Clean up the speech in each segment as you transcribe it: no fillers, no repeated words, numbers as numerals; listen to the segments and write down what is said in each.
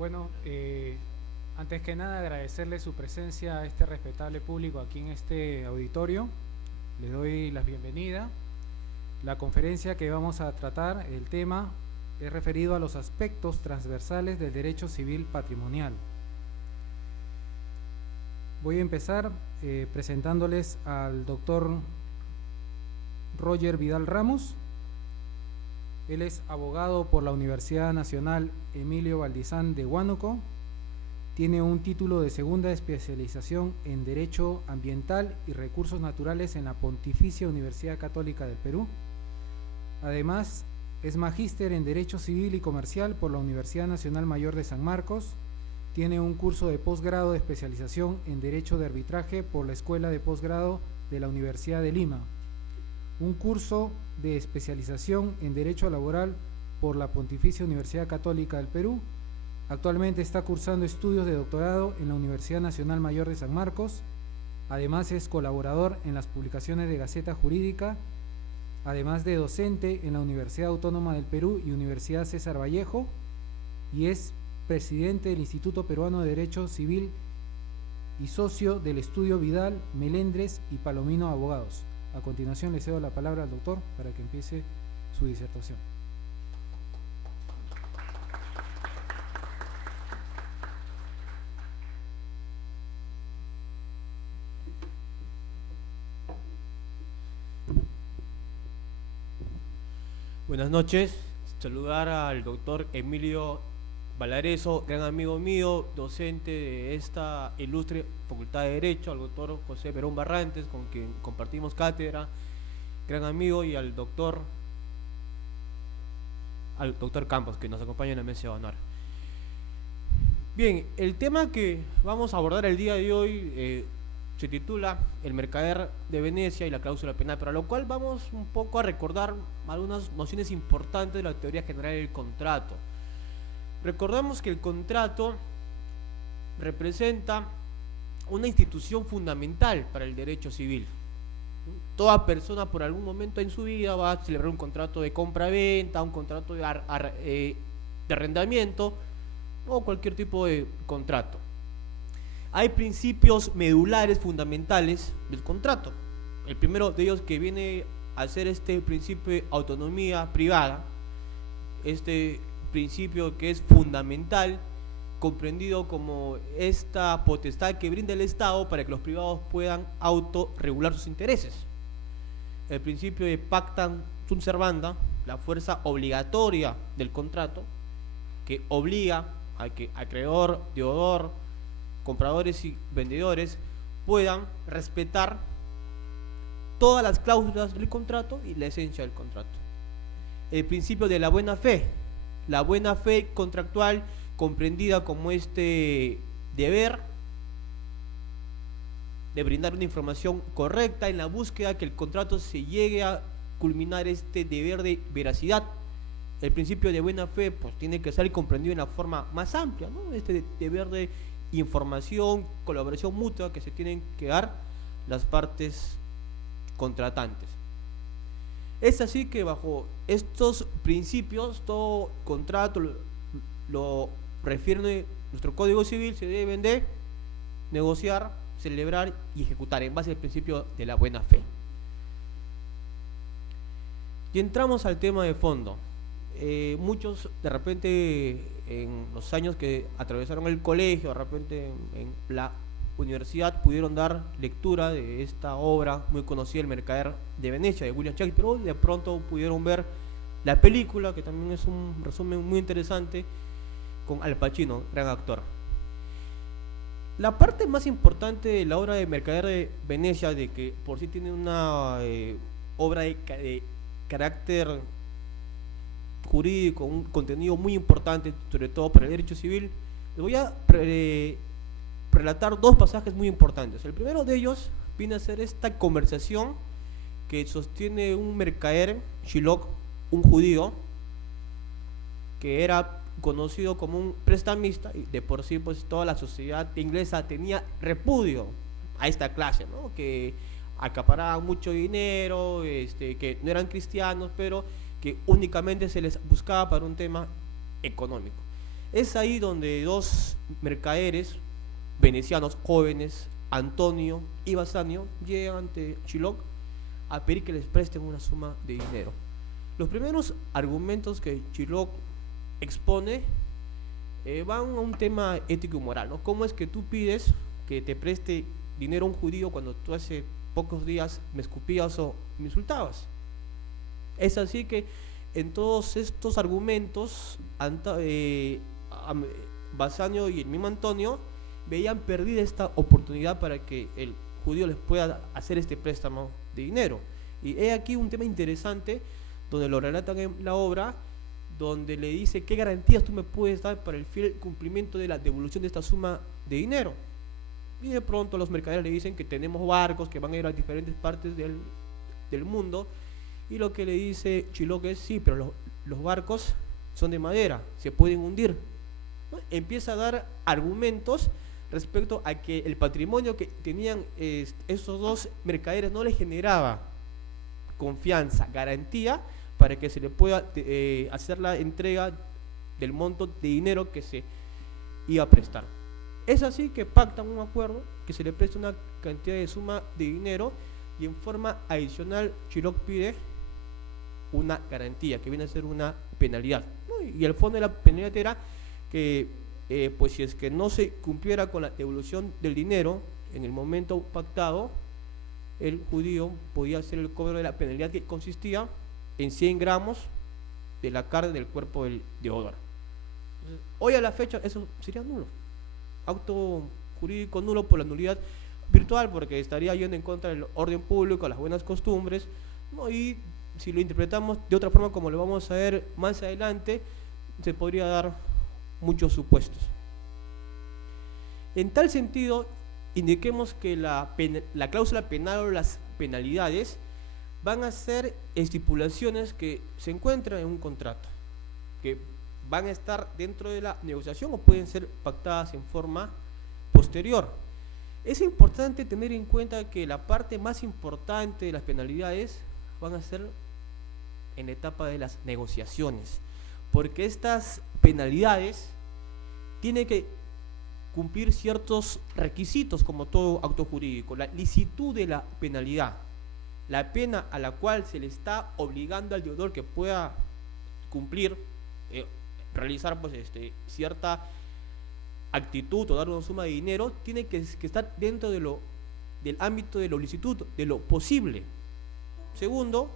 Bueno, antes que nada agradecerle su presencia a este respetable público aquí en este auditorio. Le doy la bienvenida. La conferencia que vamos a tratar, el tema es referido a los aspectos transversales del derecho civil patrimonial. Voy a empezar presentándoles al doctor Roger Vidal Ramos. Él es abogado por la Universidad Nacional Emilio Valdizán de Huánuco. Tiene un título de segunda especialización en Derecho Ambiental y Recursos Naturales en la Pontificia Universidad Católica del Perú. Además, es magíster en Derecho Civil y Comercial por la Universidad Nacional Mayor de San Marcos. Tiene un curso de posgrado de especialización en Derecho de Arbitraje por la Escuela de Posgrado de la Universidad de Lima. Un curso de especialización en Derecho Laboral por la Pontificia Universidad Católica del Perú. Actualmente está cursando estudios de doctorado en la Universidad Nacional Mayor de San Marcos. Además es colaborador en las publicaciones de Gaceta Jurídica, además de docente en la Universidad Autónoma del Perú y Universidad César Vallejo, y es presidente del Instituto Peruano de Derecho Civil y socio del Estudio Vidal, Melendres y Palomino Abogados. A continuación le cedo la palabra al doctor para que empiece su disertación. Buenas noches. Saludar al doctor Emilio Valareso, gran amigo mío, docente de esta ilustre Facultad de Derecho, al doctor José Perón Barrantes, con quien compartimos cátedra, gran amigo, y al doctor Campos, que nos acompaña en la mesa de honor. Bien, el tema que vamos a abordar el día de hoy se titula El mercader de Venecia y la cláusula penal, para lo cual vamos un poco a recordar algunas nociones importantes de la teoría general del contrato. Recordamos que el contrato representa una institución fundamental para el derecho civil. Toda persona por algún momento en su vida va a celebrar un contrato de compra-venta, un contrato de arrendamiento o cualquier tipo de contrato. Hay principios medulares fundamentales del contrato. El primero de ellos, que viene a ser este principio de autonomía privada, este principio que es fundamental, comprendido como esta potestad que brinda el Estado para que los privados puedan autorregular sus intereses. El principio de pacta sunt servanda, la fuerza obligatoria del contrato, que obliga a que acreedor, deudor, compradores y vendedores puedan respetar todas las cláusulas del contrato y la esencia del contrato. El principio de la buena fe contractual, comprendida como este deber de brindar una información correcta en la búsqueda que el contrato se llegue a culminar este deber de veracidad. El principio de buena fe pues tiene que ser comprendido en la forma más amplia, ¿no? Este deber de información, colaboración mutua que se tienen que dar las partes contratantes. Es así que bajo estos principios todo contrato lo refiere nuestro Código Civil, se deben de negociar, celebrar y ejecutar en base al principio de la buena fe. Y entramos al tema de fondo. Muchos de repente en los años que atravesaron el colegio, de repente en la universidad, pudieron dar lectura de esta obra muy conocida, El mercader de Venecia, de William Shakespeare, pero de pronto pudieron ver la película, que también es un resumen muy interesante, con Al Pacino, gran actor. La parte más importante de la obra de Mercader de Venecia, de que por sí tiene una obra de carácter jurídico, un contenido muy importante, sobre todo para el derecho civil, les voy a relatar dos pasajes muy importantes. El primero de ellos viene a ser esta conversación que sostiene un mercader, Shylock, un judío, que era conocido como un prestamista, y de por sí pues toda la sociedad inglesa tenía repudio a esta clase, ¿no? Que acaparaban mucho dinero, que no eran cristianos, pero que únicamente se les buscaba para un tema económico. Es ahí donde dos mercaderes venecianos jóvenes, Antonio y Basanio, llegan ante Shylock a pedir que les presten una suma de dinero. Los primeros argumentos que Shylock expone van a un tema ético y moral, ¿no? ¿Cómo es que tú pides que te preste dinero a un judío cuando tú hace pocos días me escupías o me insultabas? Es así que en todos estos argumentos Basanio y el mismo Antonio veían perdida esta oportunidad para que el judío les pueda hacer este préstamo de dinero. Y he aquí un tema interesante donde lo relatan en la obra, donde le dice qué garantías tú me puedes dar para el fiel cumplimiento de la devolución de esta suma de dinero. Y de pronto los mercaderes le dicen que tenemos barcos que van a ir a diferentes partes del mundo, y lo que le dice Shylock es: sí, pero los barcos son de madera, se pueden hundir, ¿no? Empieza a dar argumentos respecto a que el patrimonio que tenían esos dos mercaderes no les generaba confianza, garantía para que se le pueda hacer la entrega del monto de dinero que se iba a prestar. Es así que pactan un acuerdo que se le presta una cantidad de suma de dinero, y en forma adicional Shylock pide una garantía que viene a ser una penalidad, ¿no? Y el fondo de la penalidad era que pues si es que no se cumpliera con la devolución del dinero en el momento pactado, el judío podía hacer el cobro de la penalidad, que consistía en 100 gramos de la carne del cuerpo del deudor. Hoy a la fecha eso sería nulo, acto jurídico nulo por la nulidad virtual, porque estaría yendo en contra del orden público, las buenas costumbres, ¿no? Y si lo interpretamos de otra forma, como lo vamos a ver más adelante, se podría dar muchos supuestos. En tal sentido, indiquemos que la cláusula penal o las penalidades van a ser estipulaciones que se encuentran en un contrato, que van a estar dentro de la negociación o pueden ser pactadas en forma posterior. Es importante tener en cuenta que la parte más importante de las penalidades van a ser en la etapa de las negociaciones, porque estas penalidades tienen que cumplir ciertos requisitos, como todo acto jurídico: la licitud de la penalidad, la pena a la cual se le está obligando al deudor que pueda cumplir, realizar pues cierta actitud o dar una suma de dinero, tiene que estar dentro del ámbito de lo licitud, de lo posible. Segundo,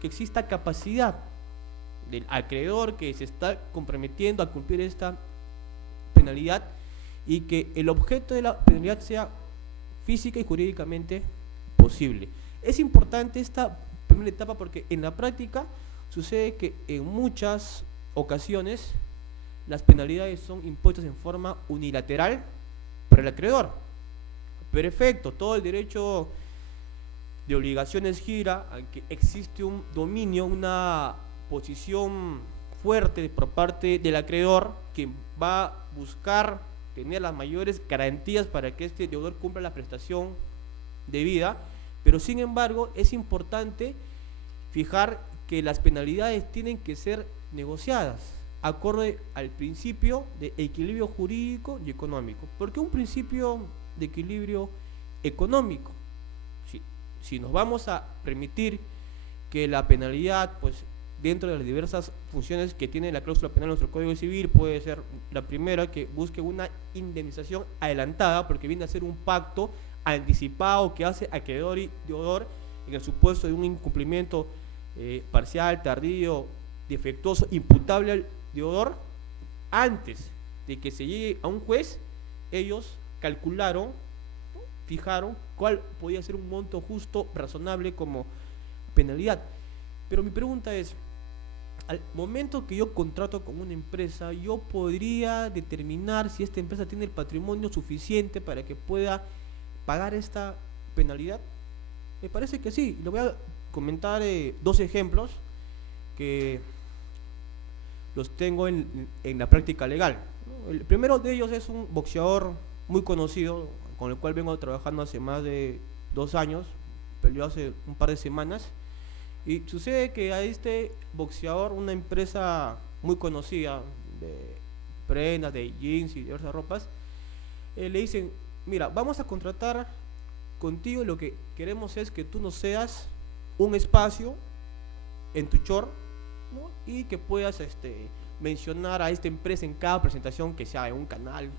que exista capacidad del acreedor que se está comprometiendo a cumplir esta penalidad, y que el objeto de la penalidad sea física y jurídicamente posible. Es importante esta primera etapa porque en la práctica sucede que en muchas ocasiones las penalidades son impuestas en forma unilateral por el acreedor. Perfecto, todo el derecho de obligaciones gira, aunque existe un dominio, una posición fuerte por parte del acreedor que va a buscar tener las mayores garantías para que este deudor cumpla la prestación debida, pero sin embargo es importante fijar que las penalidades tienen que ser negociadas acorde al principio de equilibrio jurídico y económico. ¿Por qué un principio de equilibrio económico? Si nos vamos a permitir que la penalidad, pues dentro de las diversas funciones que tiene la cláusula penal en nuestro Código Civil, puede ser la primera que busque una indemnización adelantada, porque viene a ser un pacto anticipado que hace acreedor y deudor en el supuesto de un incumplimiento parcial, tardío, defectuoso, imputable al deudor. Antes de que se llegue a un juez, ellos calcularon, fijaron cuál podía ser un monto justo, razonable como penalidad. Pero mi pregunta es, al momento que yo contrato con una empresa, ¿yo podría determinar si esta empresa tiene el patrimonio suficiente para que pueda pagar esta penalidad? Me parece que sí. Le voy a comentar dos ejemplos que los tengo en la práctica legal. El primero de ellos es un boxeador muy conocido, con el cual vengo trabajando hace más de 2 años, peleó hace un par de semanas. Y sucede que a este boxeador, una empresa muy conocida prendas, de jeans y diversas ropas, le dicen, mira, vamos a contratar contigo, lo que queremos es que tú nos seas un espacio en tu short, ¿no? Y que puedas mencionar a esta empresa en cada presentación que sea en un canal,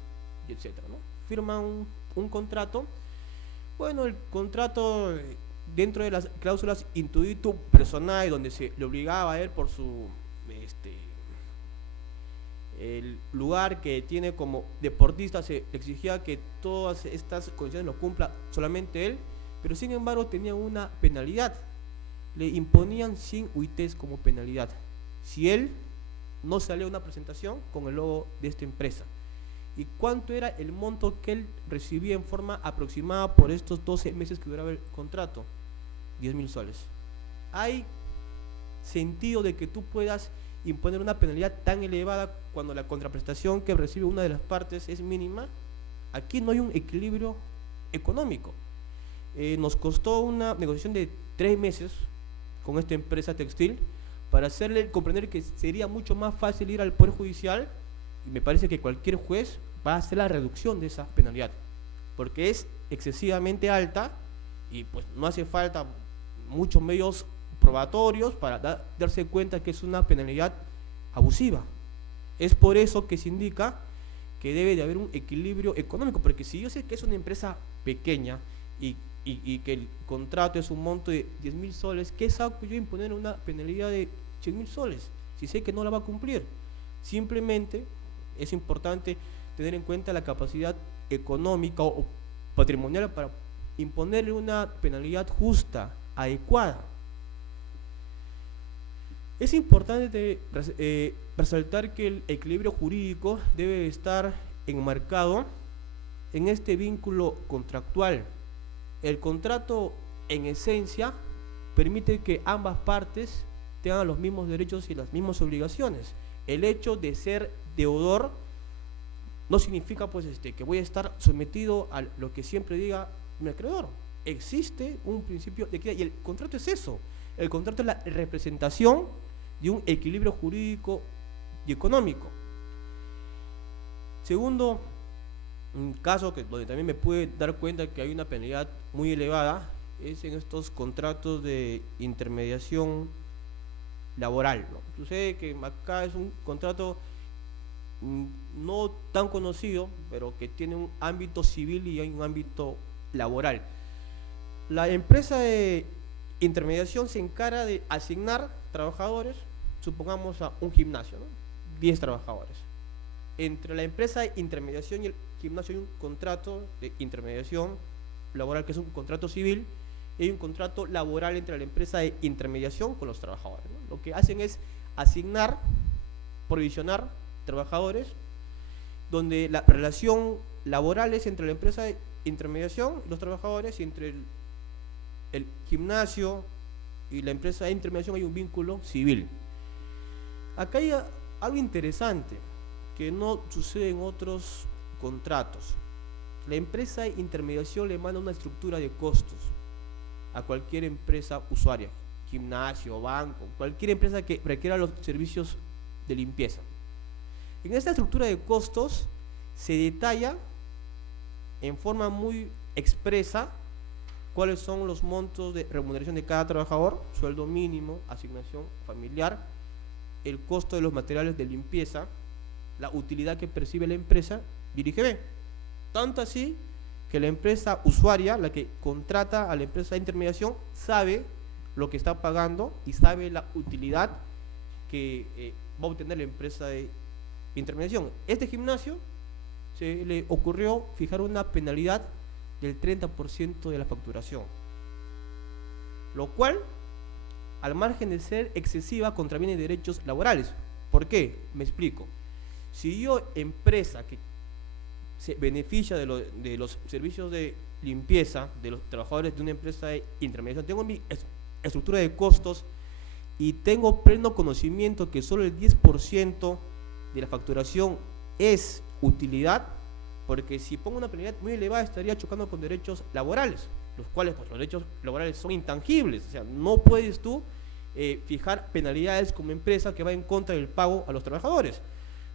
etcétera, ¿no? Firman un contrato. Bueno, el contrato, dentro de las cláusulas intuito personal, donde se le obligaba a él por su el lugar que tiene como deportista, se le exigía que todas estas condiciones lo cumpla solamente él, pero sin embargo tenía una penalidad. Le imponían 100 UITs como penalidad si él no salía a una presentación con el logo de esta empresa. ¿Y cuánto era el monto que él recibía en forma aproximada por estos 12 meses que duraba el contrato? 10.000 soles. ¿Hay sentido de que tú puedas imponer una penalidad tan elevada cuando la contraprestación que recibe una de las partes es mínima? Aquí no hay un equilibrio económico. Nos costó una negociación de 3 meses con esta empresa textil para hacerle comprender que sería mucho más fácil ir al Poder Judicial, y me parece que cualquier juez va a hacer la reducción de esa penalidad, porque es excesivamente alta y pues no hace falta muchos medios probatorios para darse cuenta que es una penalidad abusiva. Es por eso que se indica que debe de haber un equilibrio económico, porque si yo sé que es una empresa pequeña y que el contrato es un monto de 10.000 soles, ¿qué saco yo imponer una penalidad de 100.000 soles? Si sé que no la va a cumplir. Simplemente es importante tener en cuenta la capacidad económica o patrimonial para imponerle una penalidad justa, adecuada. Es importante resaltar que el equilibrio jurídico debe estar enmarcado en este vínculo contractual. El contrato, en esencia, permite que ambas partes tengan los mismos derechos y las mismas obligaciones. El hecho de ser deudor no significa pues que voy a estar sometido a lo que siempre diga mi acreedor. Existe un principio de equidad y el contrato es eso. El contrato es la representación de un equilibrio jurídico y económico. Segundo, un caso donde también me pude dar cuenta que hay una penalidad muy elevada es en estos contratos de intermediación laboral, ¿no? Sucede que acá es un contrato no tan conocido, pero que tiene un ámbito civil y hay un ámbito laboral. La empresa de intermediación se encarga de asignar trabajadores, supongamos a un gimnasio, ¿no? 10 trabajadores. Entre la empresa de intermediación y el gimnasio hay un contrato de intermediación laboral que es un contrato civil, y hay un contrato laboral entre la empresa de intermediación con los trabajadores, ¿no? Lo que hacen es asignar, provisionar trabajadores, donde la relación laboral es entre la empresa de intermediación y los trabajadores, y entre el gimnasio y la empresa de intermediación hay un vínculo civil. Acá hay algo interesante que no sucede en otros contratos. La empresa de intermediación le manda una estructura de costos a cualquier empresa usuaria, gimnasio, banco, cualquier empresa que requiera los servicios de limpieza. En esta estructura de costos se detalla en forma muy expresa cuáles son los montos de remuneración de cada trabajador, sueldo mínimo, asignación familiar, el costo de los materiales de limpieza, la utilidad que percibe la empresa y el IGB. Tanto así que la empresa usuaria, la que contrata a la empresa de intermediación, sabe lo que está pagando y sabe la utilidad que va a obtener la empresa de intermediación. Este gimnasio se le ocurrió fijar una penalidad del 30% de la facturación, lo cual, al margen de ser excesiva, contraviene derechos laborales. ¿Por qué? Me explico. Si yo, empresa que se beneficia de los servicios de limpieza de los trabajadores de una empresa de intermediación, tengo mi estructura de costos y tengo pleno conocimiento que solo el 10% de la facturación es utilidad, porque si pongo una penalidad muy elevada estaría chocando con derechos laborales, los cuales pues los derechos laborales son intangibles. O sea, no puedes tú fijar penalidades como empresa que va en contra del pago a los trabajadores.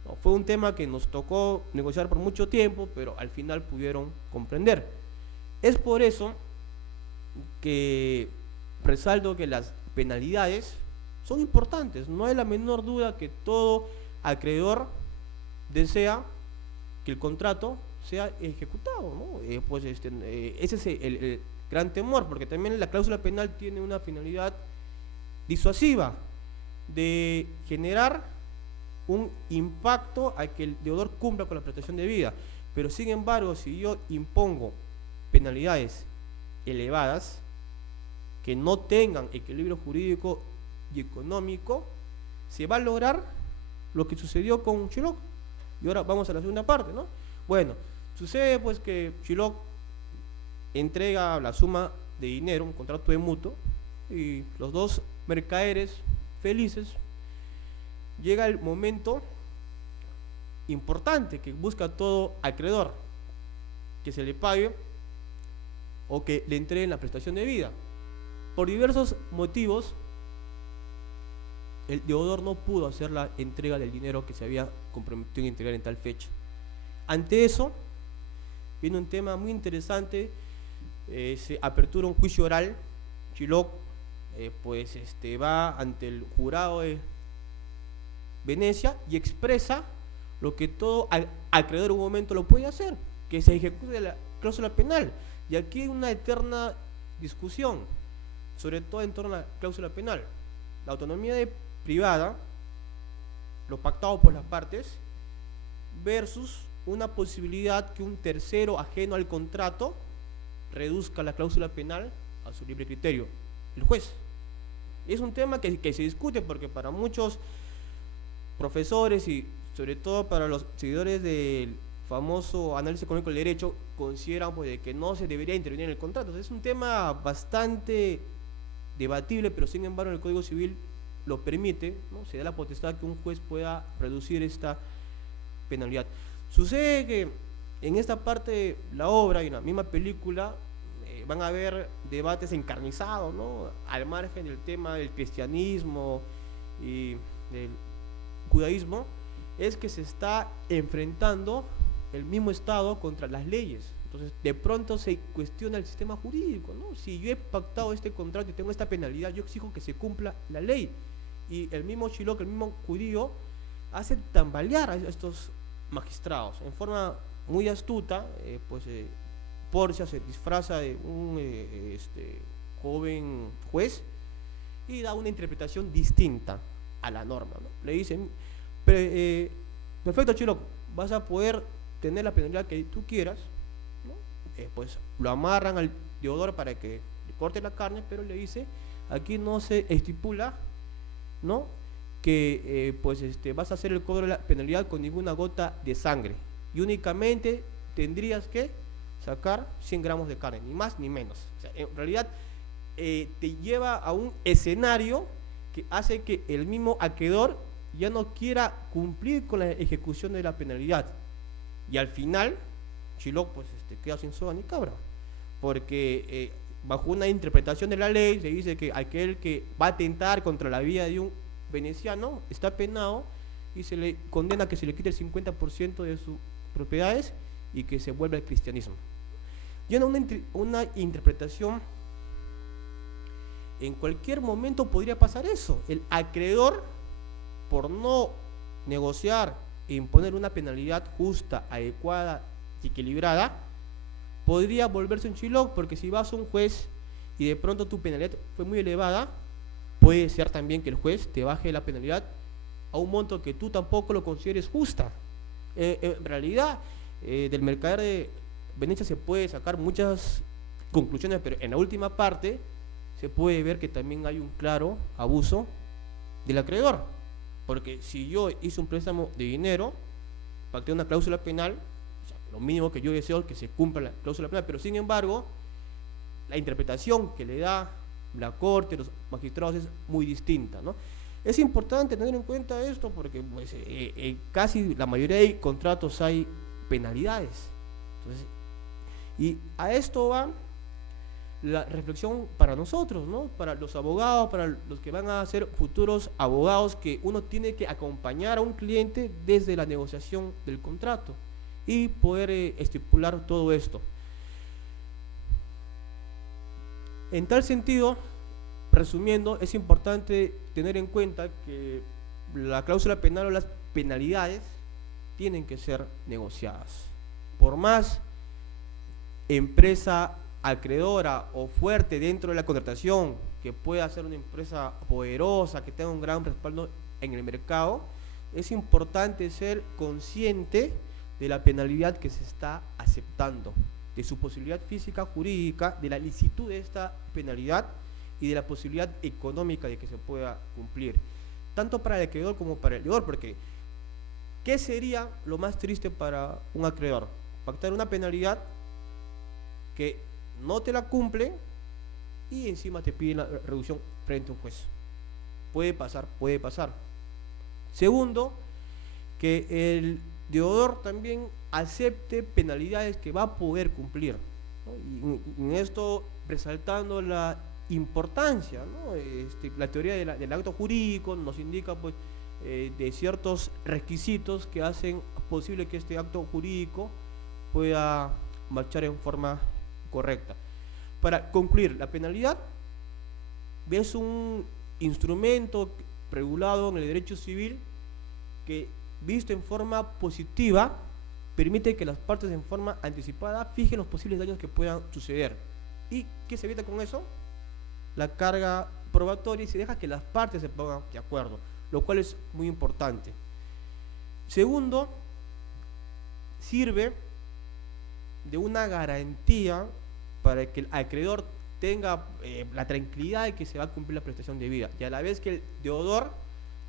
¿no? Fue un tema que nos tocó negociar por mucho tiempo, pero al final pudieron comprender. Es por eso que resalto que las penalidades son importantes. No hay la menor duda que todo acreedor desea que el contrato sea ejecutado, ¿no? Ese es el gran temor, porque también la cláusula penal tiene una finalidad disuasiva de generar un impacto a que el deudor cumpla con la prestación de vida. Pero sin embargo, si yo impongo penalidades elevadas que no tengan equilibrio jurídico y económico, se va a lograr lo que sucedió con Chiloc. Y ahora vamos a la segunda parte, ¿no? Bueno, sucede pues que Chiloc entrega la suma de dinero, un contrato de mutuo, y los dos mercaderes felices. Llega el momento importante que busca todo acreedor, que se le pague o que le entreguen la prestación de vida. Por diversos motivos, el deudor no pudo hacer la entrega del dinero que se había comprometido en entregar en tal fecha. Ante eso, viene un tema muy interesante, se apertura un juicio oral. Chiloc va ante el jurado de Venecia y expresa lo que todo acreedor en un momento lo puede hacer, que se ejecute la cláusula penal. Y aquí hay una eterna discusión, sobre todo en torno a la cláusula penal. La autonomía privada, lo pactado por las partes, versus una posibilidad que un tercero ajeno al contrato reduzca la cláusula penal a su libre criterio, el juez. Es un tema que se discute porque para muchos profesores y sobre todo para los seguidores del famoso análisis económico del derecho consideran pues, de que no se debería intervenir en el contrato. Entonces, es un tema bastante debatible, pero sin embargo el Código Civil lo permite, ¿no? Se da la potestad que un juez pueda reducir esta penalidad. Sucede que en esta parte de la obra y en la misma película van a haber debates encarnizados, ¿no? Al margen del tema del cristianismo y del judaísmo, es que se está enfrentando el mismo Estado contra las leyes. Entonces, de pronto se cuestiona el sistema jurídico, ¿no? Si yo he pactado este contrato y tengo esta penalidad, yo exijo que se cumpla la ley. Y el mismo Chiloc, el mismo judío, hace tambalear a estos magistrados. En forma muy astuta, Porcia se disfraza de un joven juez y da una interpretación distinta a la norma, ¿no? Le dicen, perfecto Chiloc, vas a poder tener la penalidad que tú quieras, ¿no? Lo amarran al deudor para que le corte la carne, pero le dice, aquí no se estipula, ¿no? Que vas a hacer el cobro de la penalidad con ninguna gota de sangre y únicamente tendrías que sacar 100 gramos de carne, ni más ni menos. O sea, en realidad te lleva a un escenario que hace que el mismo acreedor ya no quiera cumplir con la ejecución de la penalidad y al final Chiloc queda sin soga ni cabra, porque bajo una interpretación de la ley se dice que aquel que va a atentar contra la vida de un veneciano está penado y se le condena a que se le quite el 50% de sus propiedades y que se vuelva al cristianismo. Y una interpretación, en cualquier momento podría pasar eso. El acreedor, por no negociar e imponer una penalidad justa, adecuada y equilibrada, podría volverse un Chiloc, porque si vas a un juez y de pronto tu penalidad fue muy elevada, puede ser también que el juez te baje la penalidad a un monto que tú tampoco lo consideres justa. En realidad, del mercader de Venecia se puede sacar muchas conclusiones, pero en la última parte se puede ver que también hay un claro abuso del acreedor, porque si yo hice un préstamo de dinero, pacté una cláusula penal, o sea, lo mínimo que yo deseo es que se cumpla la cláusula penal, pero sin embargo la interpretación que le da la corte, los magistrados, es muy distinta, ¿no? Es importante tener en cuenta esto porque casi la mayoría de contratos hay penalidades. Entonces, y a esto va la reflexión para nosotros, ¿no? Para los abogados, para los que van a ser futuros abogados, que uno tiene que acompañar a un cliente desde la negociación del contrato y poder estipular todo esto. En tal sentido, resumiendo, es importante tener en cuenta que la cláusula penal o las penalidades tienen que ser negociadas. Por más empresa acreedora o fuerte dentro de la contratación, que pueda ser una empresa poderosa, que tenga un gran respaldo en el mercado, es importante ser consciente de la penalidad que se está aceptando, de su posibilidad física, jurídica, de la licitud de esta penalidad y de la posibilidad económica de que se pueda cumplir, tanto para el acreedor como para el deudor, porque ¿qué sería lo más triste para un acreedor? Pactar una penalidad que no te la cumple y encima te piden la reducción frente a un juez. Puede pasar, puede pasar. Segundo, que el deudor también acepte penalidades que va a poder cumplir, ¿no? Y en esto resaltando la importancia, ¿no? La teoría del acto jurídico nos indica pues de ciertos requisitos que hacen posible que este acto jurídico pueda marchar en forma correcta. Para concluir, la penalidad es un instrumento regulado en el derecho civil que, visto en forma positiva, permite que las partes en forma anticipada fijen los posibles daños que puedan suceder. ¿Y qué se evita con eso? La carga probatoria, y se deja que las partes se pongan de acuerdo, lo cual es muy importante. Segundo, sirve de una garantía para que el acreedor tenga la tranquilidad de que se va a cumplir la prestación debida, y a la vez que el deudor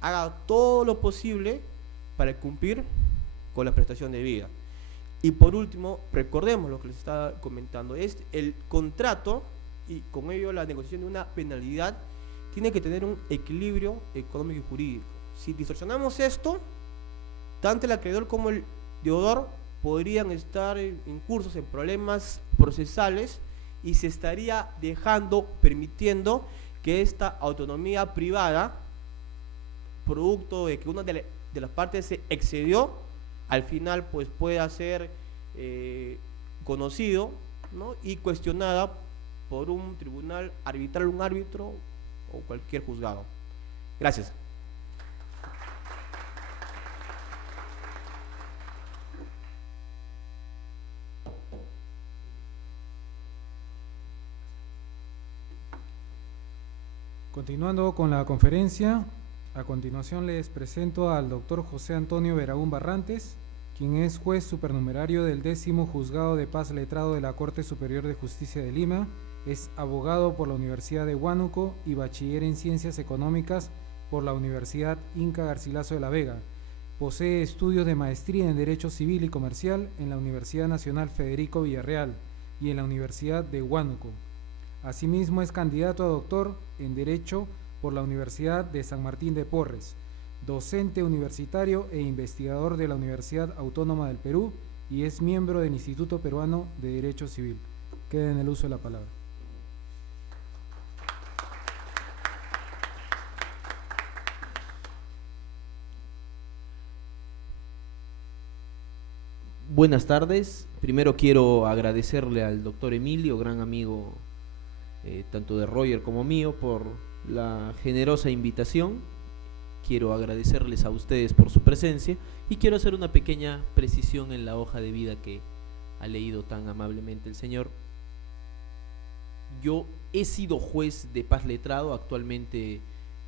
haga todo lo posible para cumplir con la prestación debida. Y por último, recordemos lo que les estaba comentando, es el contrato y con ello la negociación de una penalidad tiene que tener un equilibrio económico y jurídico. Si distorsionamos esto, tanto el acreedor como el deudor podrían estar incursos en problemas procesales y se estaría permitiendo que esta autonomía privada, producto de que una de las partes se excedió, al final pues pueda ser conocido, ¿no? Y cuestionada por un tribunal arbitral, un árbitro o cualquier juzgado. Gracias. Continuando con la conferencia, a continuación les presento al doctor José Antonio Veragún Barrantes, quien es juez supernumerario del 10º Juzgado de Paz Letrado de la Corte Superior de Justicia de Lima, es abogado por la Universidad de Huánuco y bachiller en Ciencias Económicas por la Universidad Inca Garcilaso de la Vega. Posee estudios de maestría en Derecho Civil y Comercial en la Universidad Nacional Federico Villarreal y en la Universidad de Huánuco. Asimismo, es candidato a doctor en Derecho por la Universidad de San Martín de Porres, docente universitario e investigador de la Universidad Autónoma del Perú y es miembro del Instituto Peruano de Derecho Civil. Queda en el uso de la palabra. Buenas tardes. Primero quiero agradecerle al doctor Emilio, gran amigo tanto de Roger como mío, por la generosa invitación. Quiero agradecerles a ustedes por su presencia y quiero hacer una pequeña precisión en la hoja de vida que ha leído tan amablemente el señor. Yo he sido juez de paz letrado, actualmente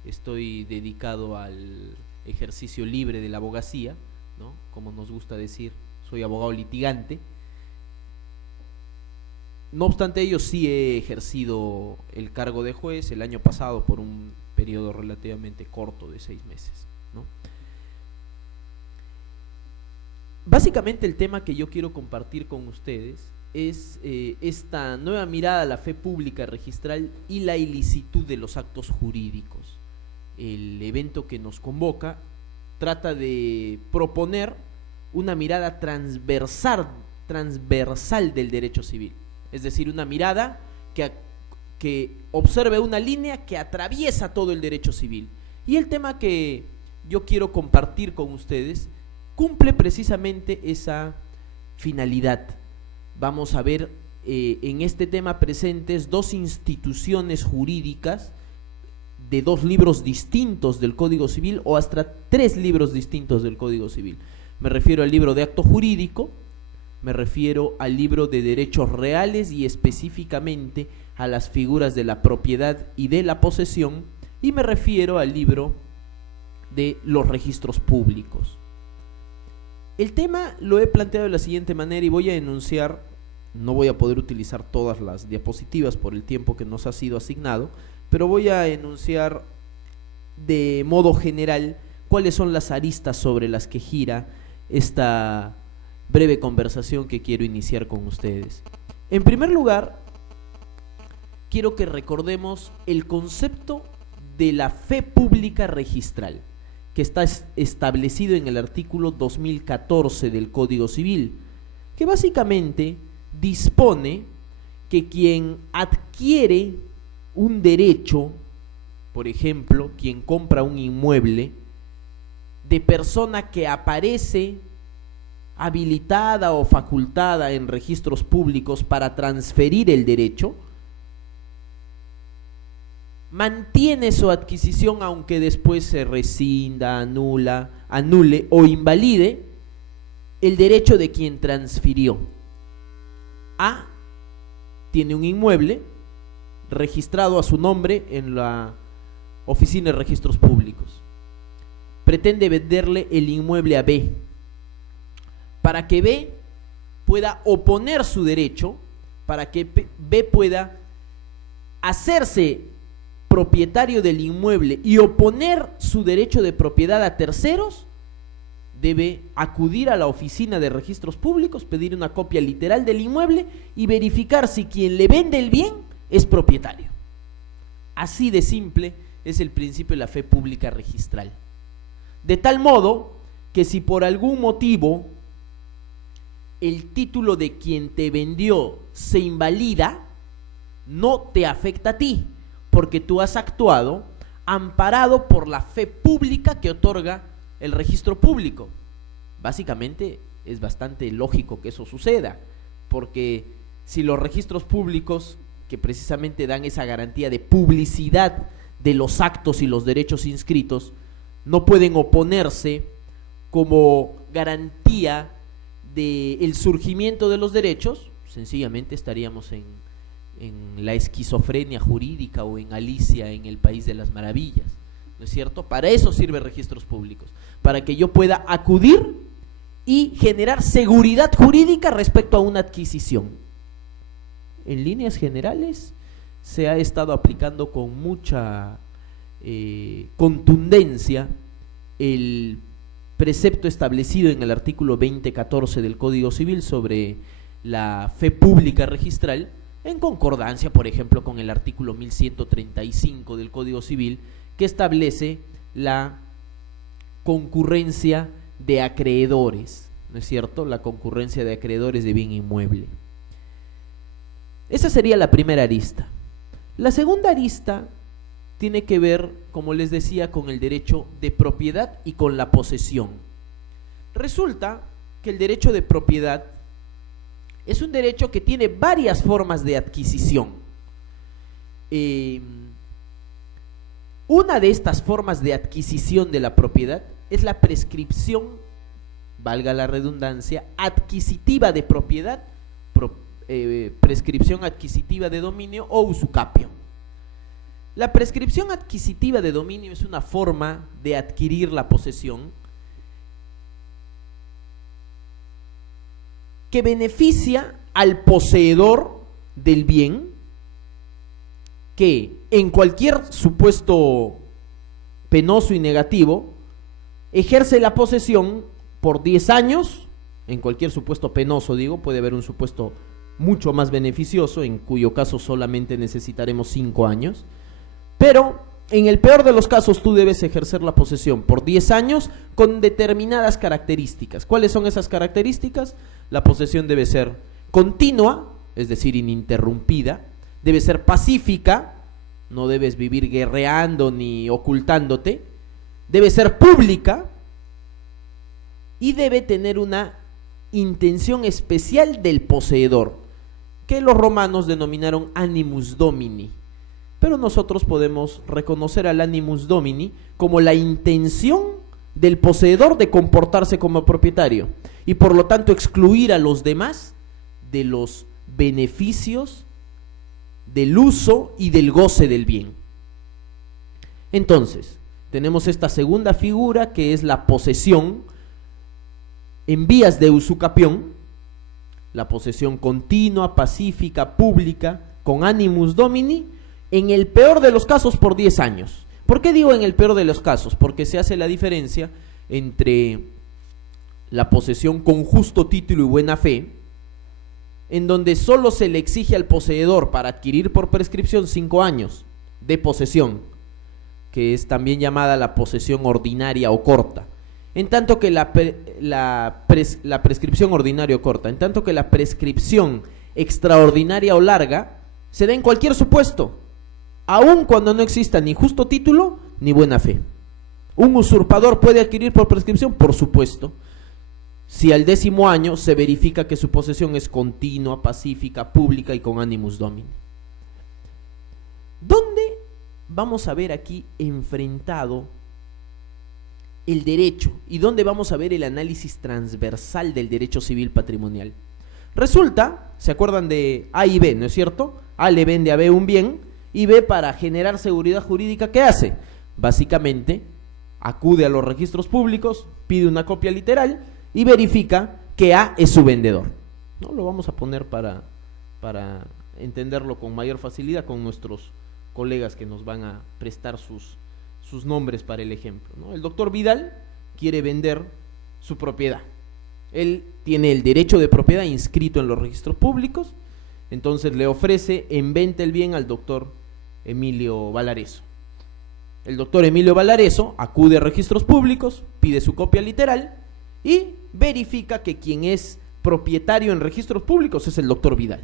estoy dedicado al ejercicio libre de la abogacía, ¿no? Como nos gusta decir, soy abogado litigante. No obstante ello, sí he ejercido el cargo de juez el año pasado por un periodo relativamente corto de 6 meses, ¿no? Básicamente el tema que yo quiero compartir con ustedes es esta nueva mirada a la fe pública registral y la ilicitud de los actos jurídicos. El evento que nos convoca trata de proponer una mirada transversal del derecho civil, es decir, una mirada que que observe una línea que atraviesa todo el derecho civil. Y el tema que yo quiero compartir con ustedes cumple precisamente esa finalidad. Vamos a ver en este tema presentes dos instituciones jurídicas de dos libros distintos del Código Civil o hasta tres libros distintos del Código Civil. Me refiero al libro de acto jurídico, me refiero al libro de derechos reales y específicamente a las figuras de la propiedad y de la posesión, y me refiero al libro de los registros públicos. El tema lo he planteado de la siguiente manera y voy a enunciar, no voy a poder utilizar todas las diapositivas por el tiempo que nos ha sido asignado, pero voy a enunciar de modo general cuáles son las aristas sobre las que gira esta breve conversación que quiero iniciar con ustedes. En primer lugar, quiero que recordemos el concepto de la fe pública registral, que está establecido en el artículo 2014 del Código Civil, que básicamente dispone que quien adquiere un derecho, por ejemplo, quien compra un inmueble de persona que aparece habilitada o facultada en registros públicos para transferir el derecho, mantiene su adquisición aunque después se rescinda, anule o invalide el derecho de quien transfirió. A tiene un inmueble registrado a su nombre en la Oficina de Registros Públicos. Pretende venderle el inmueble a B para que B pueda oponer su derecho, para que B pueda hacerse propietario del inmueble y oponer su derecho de propiedad a terceros. Debe acudir a la Oficina de Registros Públicos, pedir una copia literal del inmueble y verificar si quien le vende el bien es propietario. Así de simple es el principio de la fe pública registral. De tal modo que si por algún motivo el título de quien te vendió se invalida, no te afecta a ti, porque tú has actuado amparado por la fe pública que otorga el registro público. Básicamente es bastante lógico que eso suceda, porque si los registros públicos, que precisamente dan esa garantía de publicidad de los actos y los derechos inscritos, no pueden oponerse como garantía del surgimiento de los derechos, sencillamente estaríamos en la esquizofrenia jurídica o en Alicia en el País de las Maravillas, ¿no es cierto? Para eso sirve registros públicos, para que yo pueda acudir y generar seguridad jurídica respecto a una adquisición. En líneas generales se ha estado aplicando con mucha contundencia el precepto establecido en el artículo 2014 del Código Civil sobre la fe pública registral, en concordancia, por ejemplo, con el artículo 1135 del Código Civil, que establece la concurrencia de acreedores, ¿no es cierto? La concurrencia de acreedores de bien inmueble. Esa sería la primera arista. La segunda arista tiene que ver, como les decía, con el derecho de propiedad y con la posesión. Resulta que el derecho de propiedad es un derecho que tiene varias formas de adquisición. Una de estas formas de adquisición de la propiedad es la prescripción, valga la redundancia, adquisitiva de propiedad, prescripción adquisitiva de dominio o usucapio. La prescripción adquisitiva de dominio es una forma de adquirir la posesión que beneficia al poseedor del bien, que en cualquier supuesto penoso y negativo ejerce la posesión por 10 años, en cualquier supuesto penoso digo, puede haber un supuesto mucho más beneficioso, en cuyo caso solamente necesitaremos 5 años, pero en el peor de los casos tú debes ejercer la posesión por 10 años con determinadas características. ¿Cuáles son esas características? La posesión debe ser continua, es decir, ininterrumpida. debe ser pacífica, no debes vivir guerreando ni ocultándote, debe ser pública y debe tener una intención especial del poseedor, que los romanos denominaron animus domini, pero nosotros podemos reconocer al animus domini como la intención del poseedor de comportarse como propietario y por lo tanto excluir a los demás de los beneficios del uso y del goce del bien. Entonces, tenemos esta segunda figura que es la posesión en vías de usucapión, la posesión continua, pacífica, pública, con animus domini, en el peor de los casos por 10 años. ¿Por qué digo en el peor de los casos? Porque se hace la diferencia entre la posesión con justo título y buena fe, en donde solo se le exige al poseedor para adquirir por prescripción 5 años de posesión, que es también llamada la posesión ordinaria o corta, en tanto que la prescripción ordinaria o corta, en tanto que la prescripción extraordinaria o larga se da en cualquier supuesto, aun cuando no exista ni justo título ni buena fe. ¿Un usurpador puede adquirir por prescripción? Por supuesto, si al 10º año se verifica que su posesión es continua, pacífica, pública y con animus domini. ¿Dónde vamos a ver aquí enfrentado el derecho y dónde vamos a ver el análisis transversal del derecho civil patrimonial? Resulta, ¿se acuerdan de A y B, no es cierto? A le vende a B un bien y B, para generar seguridad jurídica, ¿qué hace? Básicamente acude a los registros públicos, pide una copia literal y verifica que A es su vendedor, ¿no? Lo vamos a poner para entenderlo con mayor facilidad con nuestros colegas que nos van a prestar sus nombres para el ejemplo, ¿no? El doctor Vidal quiere vender su propiedad. Él tiene el derecho de propiedad inscrito en los registros públicos, entonces le ofrece en venta el bien al doctor Emilio Valareso. El doctor Emilio Valareso acude a registros públicos, pide su copia literal y verifica que quien es propietario en registros públicos es el doctor Vidal.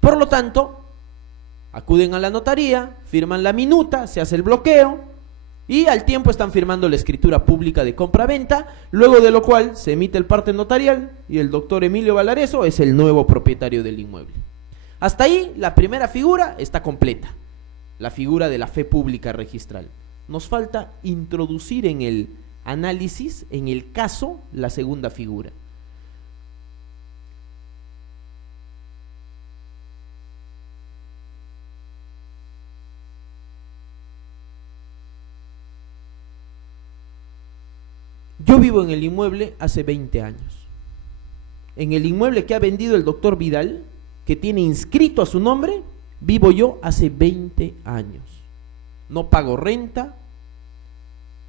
Por lo tanto, acuden a la notaría, firman la minuta, se hace el bloqueo y al tiempo están firmando la escritura pública de compra-venta, luego de lo cual se emite el parte notarial y el doctor Emilio Valareso es el nuevo propietario del inmueble. Hasta ahí la primera figura está completa, la figura de la fe pública registral. Nos falta introducir en el análisis, en el caso, la segunda figura. Yo vivo en el inmueble hace 20 años. En el inmueble que ha vendido el doctor Vidal, que tiene inscrito a su nombre, vivo yo hace 20 años. No pago renta,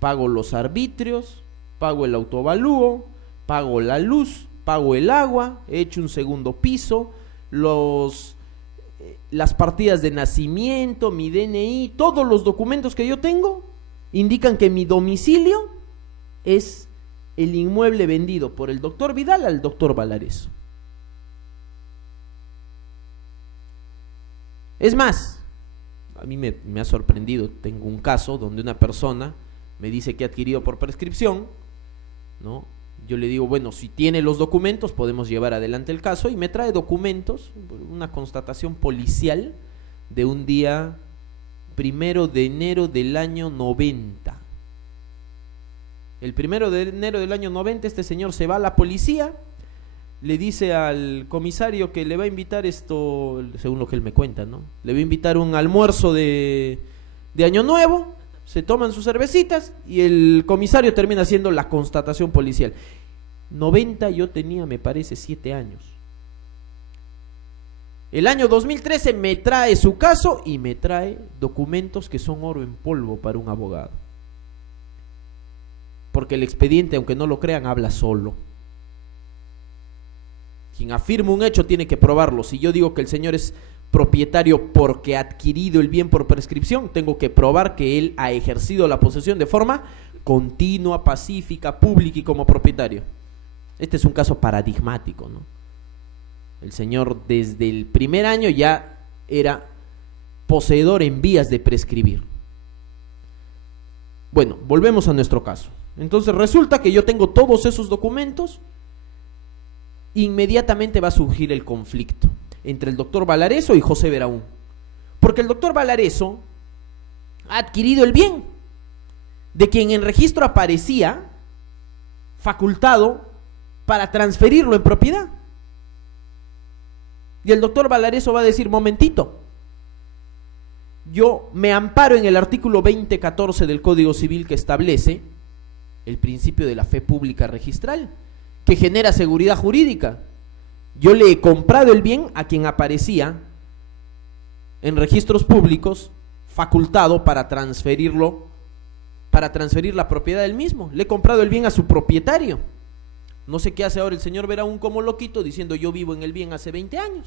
pago los arbitrios, pago el autoavalúo, pago la luz, pago el agua, he hecho un segundo piso, las partidas de nacimiento, mi DNI, todos los documentos que yo tengo indican que mi domicilio es el inmueble vendido por el doctor Vidal al doctor Valareso. Es más, a mí me ha sorprendido, tengo un caso donde una persona me dice que ha adquirido por prescripción, ¿no? Yo le digo, bueno, si tiene los documentos podemos llevar adelante el caso, y me trae documentos, una constatación policial de un día 1 de enero del año 90. El 1 de enero del año 90 este señor se va a la policía, le dice al comisario que le va a invitar esto, según lo que él me cuenta, ¿no? Le va a invitar un almuerzo de Año Nuevo, se toman sus cervecitas y el comisario termina haciendo la constatación policial. 90 yo tenía, me parece, 7 años. El año 2013 me trae su caso y me trae documentos que son oro en polvo para un abogado. Porque el expediente, aunque no lo crean, habla solo. Quien afirma un hecho tiene que probarlo. Si yo digo que el señor es propietario porque ha adquirido el bien por prescripción, tengo que probar que él ha ejercido la posesión de forma continua, pacífica, pública y como propietario. Este es un caso paradigmático, ¿no? El señor desde el primer año ya era poseedor en vías de prescribir. Bueno, volvemos a nuestro caso. Entonces resulta que yo tengo todos esos documentos, inmediatamente va a surgir el conflicto entre el doctor Valareso y José Beraún, porque el doctor Valareso ha adquirido el bien de quien en registro aparecía facultado para transferirlo en propiedad. Y el doctor Valareso va a decir, momentito, yo me amparo en el artículo 2014 del Código Civil, que establece el principio de la fe pública registral, que genera seguridad jurídica. Yo le he comprado el bien a quien aparecía en registros públicos facultado para transferirlo, para transferir la propiedad del mismo. Le he comprado el bien a su propietario. No sé qué hace ahora el señor Beraún como loquito diciendo yo vivo en el bien hace 20 años.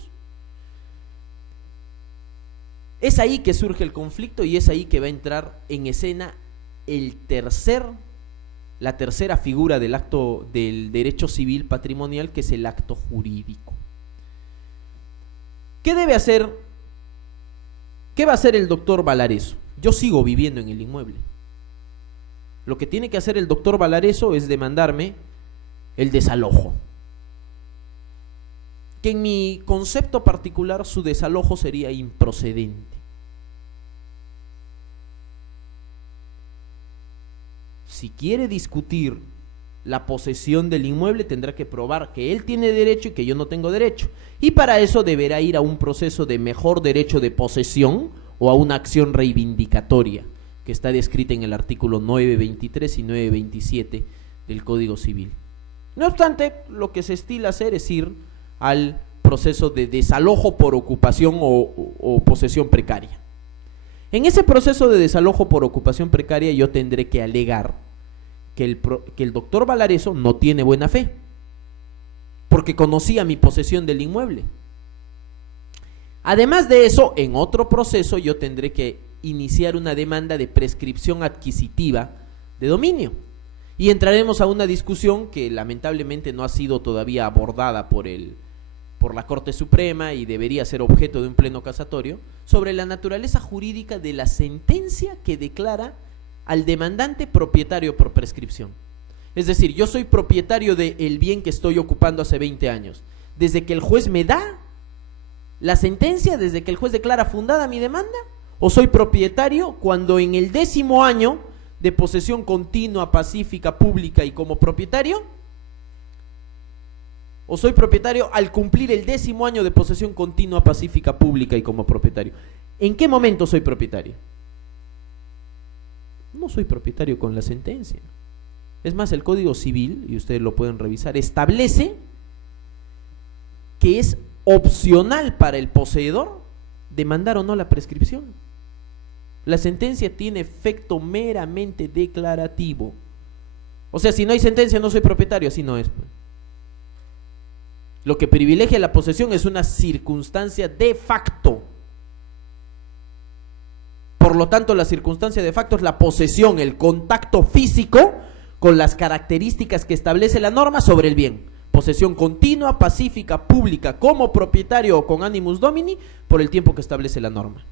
Es ahí que surge el conflicto y es ahí que va a entrar en escena la tercera figura del acto del derecho civil patrimonial, que es el acto jurídico. ¿Qué debe hacer? ¿Qué va a hacer el doctor Valareso? Yo sigo viviendo en el inmueble. Lo que tiene que hacer el doctor Valareso es demandarme el desalojo, que en mi concepto particular su desalojo sería improcedente. Si quiere discutir la posesión del inmueble, tendrá que probar que él tiene derecho y que yo no tengo derecho, y para eso deberá ir a un proceso de mejor derecho de posesión o a una acción reivindicatoria que está descrita en el artículo 923 y 927 del Código Civil. No obstante, lo que se estila hacer es ir al proceso de desalojo por ocupación o posesión precaria. En ese proceso de desalojo por ocupación precaria yo tendré que alegar que el doctor Valareso no tiene buena fe, porque conocía mi posesión del inmueble. Además de eso, en otro proceso yo tendré que iniciar una demanda de prescripción adquisitiva de dominio. Y entraremos a una discusión que lamentablemente no ha sido todavía abordada por la Corte Suprema y debería ser objeto de un pleno casatorio, sobre la naturaleza jurídica de la sentencia que declara al demandante propietario por prescripción. Es decir, yo soy propietario del bien que estoy ocupando hace 20 años. Desde que el juez me da la sentencia, desde que el juez declara fundada mi demanda, o soy propietario cuando en el 10º año de posesión continua, pacífica, pública y como propietario, o soy propietario al cumplir el 10º año de posesión continua, pacífica, pública y como propietario. ¿En qué momento soy propietario? No soy propietario con la sentencia. Es más, el Código Civil, y ustedes lo pueden revisar, establece que es opcional para el poseedor demandar o no la prescripción. La sentencia tiene efecto meramente declarativo. O sea, si no hay sentencia no soy propietario, así no es. Lo que privilegia la posesión es una circunstancia de facto. Por lo tanto, la circunstancia de facto es la posesión, el contacto físico con las características que establece la norma sobre el bien. Posesión continua, pacífica, pública, como propietario o con animus domini, por el tiempo que establece la norma.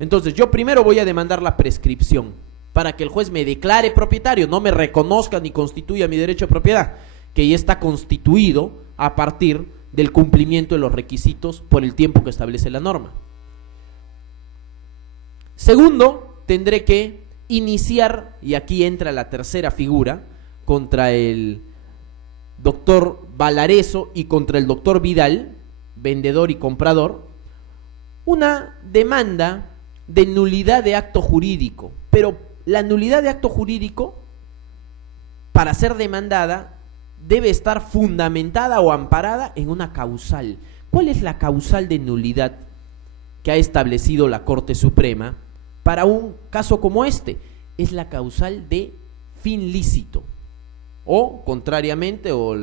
Entonces, yo primero voy a demandar la prescripción para que el juez me declare propietario, no me reconozca ni constituya mi derecho de propiedad, que ya está constituido a partir del cumplimiento de los requisitos por el tiempo que establece la norma. Segundo, tendré que iniciar, y aquí entra la tercera figura, contra el doctor Valareso y contra el doctor Vidal, vendedor y comprador, una demanda de nulidad de acto jurídico. Pero la nulidad de acto jurídico, para ser demandada, debe estar fundamentada o amparada en una causal. ¿Cuál es la causal de nulidad que ha establecido la Corte Suprema para un caso como este? Es la causal de fin lícito, o contrariamente, o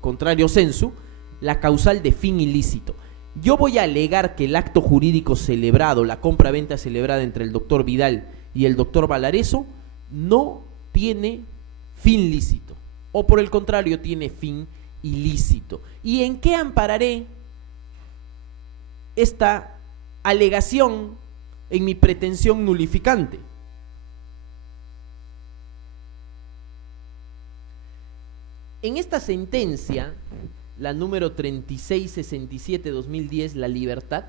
contrario sensu, la causal de fin ilícito. Yo voy a alegar que el acto jurídico celebrado, la compra-venta celebrada entre el doctor Vidal y el doctor Valareso, no tiene fin lícito, o por el contrario tiene fin ilícito. ¿Y en qué ampararé esta alegación en mi pretensión nulificante. En esta sentencia, la número 3667-2010, La Libertad,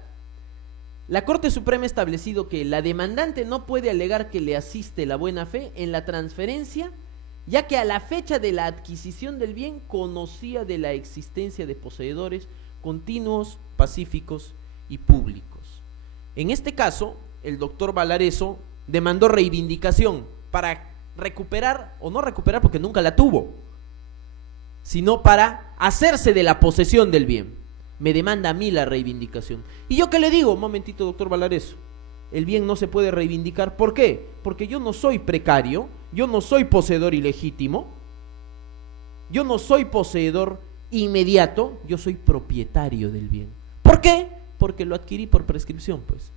la Corte Suprema ha establecido que la demandante no puede alegar que le asiste la buena fe en la transferencia, ya que a la fecha de la adquisición del bien conocía de la existencia de poseedores continuos, pacíficos y públicos. En este caso, el doctor Valareso demandó reivindicación para recuperar, o no recuperar porque nunca la tuvo, sino para hacerse de la posesión del bien. Me demanda a mí la reivindicación. ¿Y yo qué le digo? Un momentito, doctor Valareso. El bien no se puede reivindicar. ¿Por qué? Porque yo no soy precario, yo no soy poseedor ilegítimo, yo no soy poseedor inmediato, yo soy propietario del bien. ¿Por qué? Porque lo adquirí por prescripción, pues.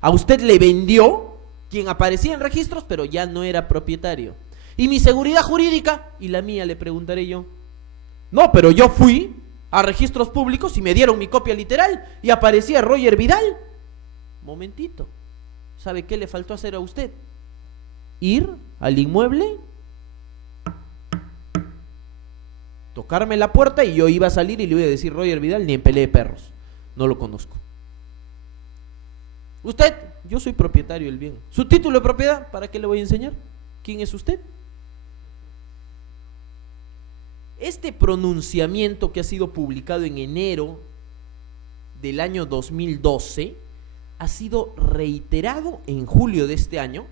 A usted le vendió quien aparecía en registros, pero ya no era propietario. ¿Y mi seguridad jurídica? Y la mía, le preguntaré yo. No, pero yo fui a registros públicos y me dieron mi copia literal y aparecía Roger Vidal. Momentito, ¿sabe qué le faltó hacer a usted? Ir al inmueble, tocarme la puerta y yo iba a salir y le iba a decir: Roger Vidal, ni en pelea de perros, no lo conozco. Usted, yo soy propietario del bien. ¿Su título de propiedad? ¿Para qué le voy a enseñar? ¿Quién es usted? Este pronunciamiento, que ha sido publicado en enero del año 2012, ha sido reiterado en julio de este año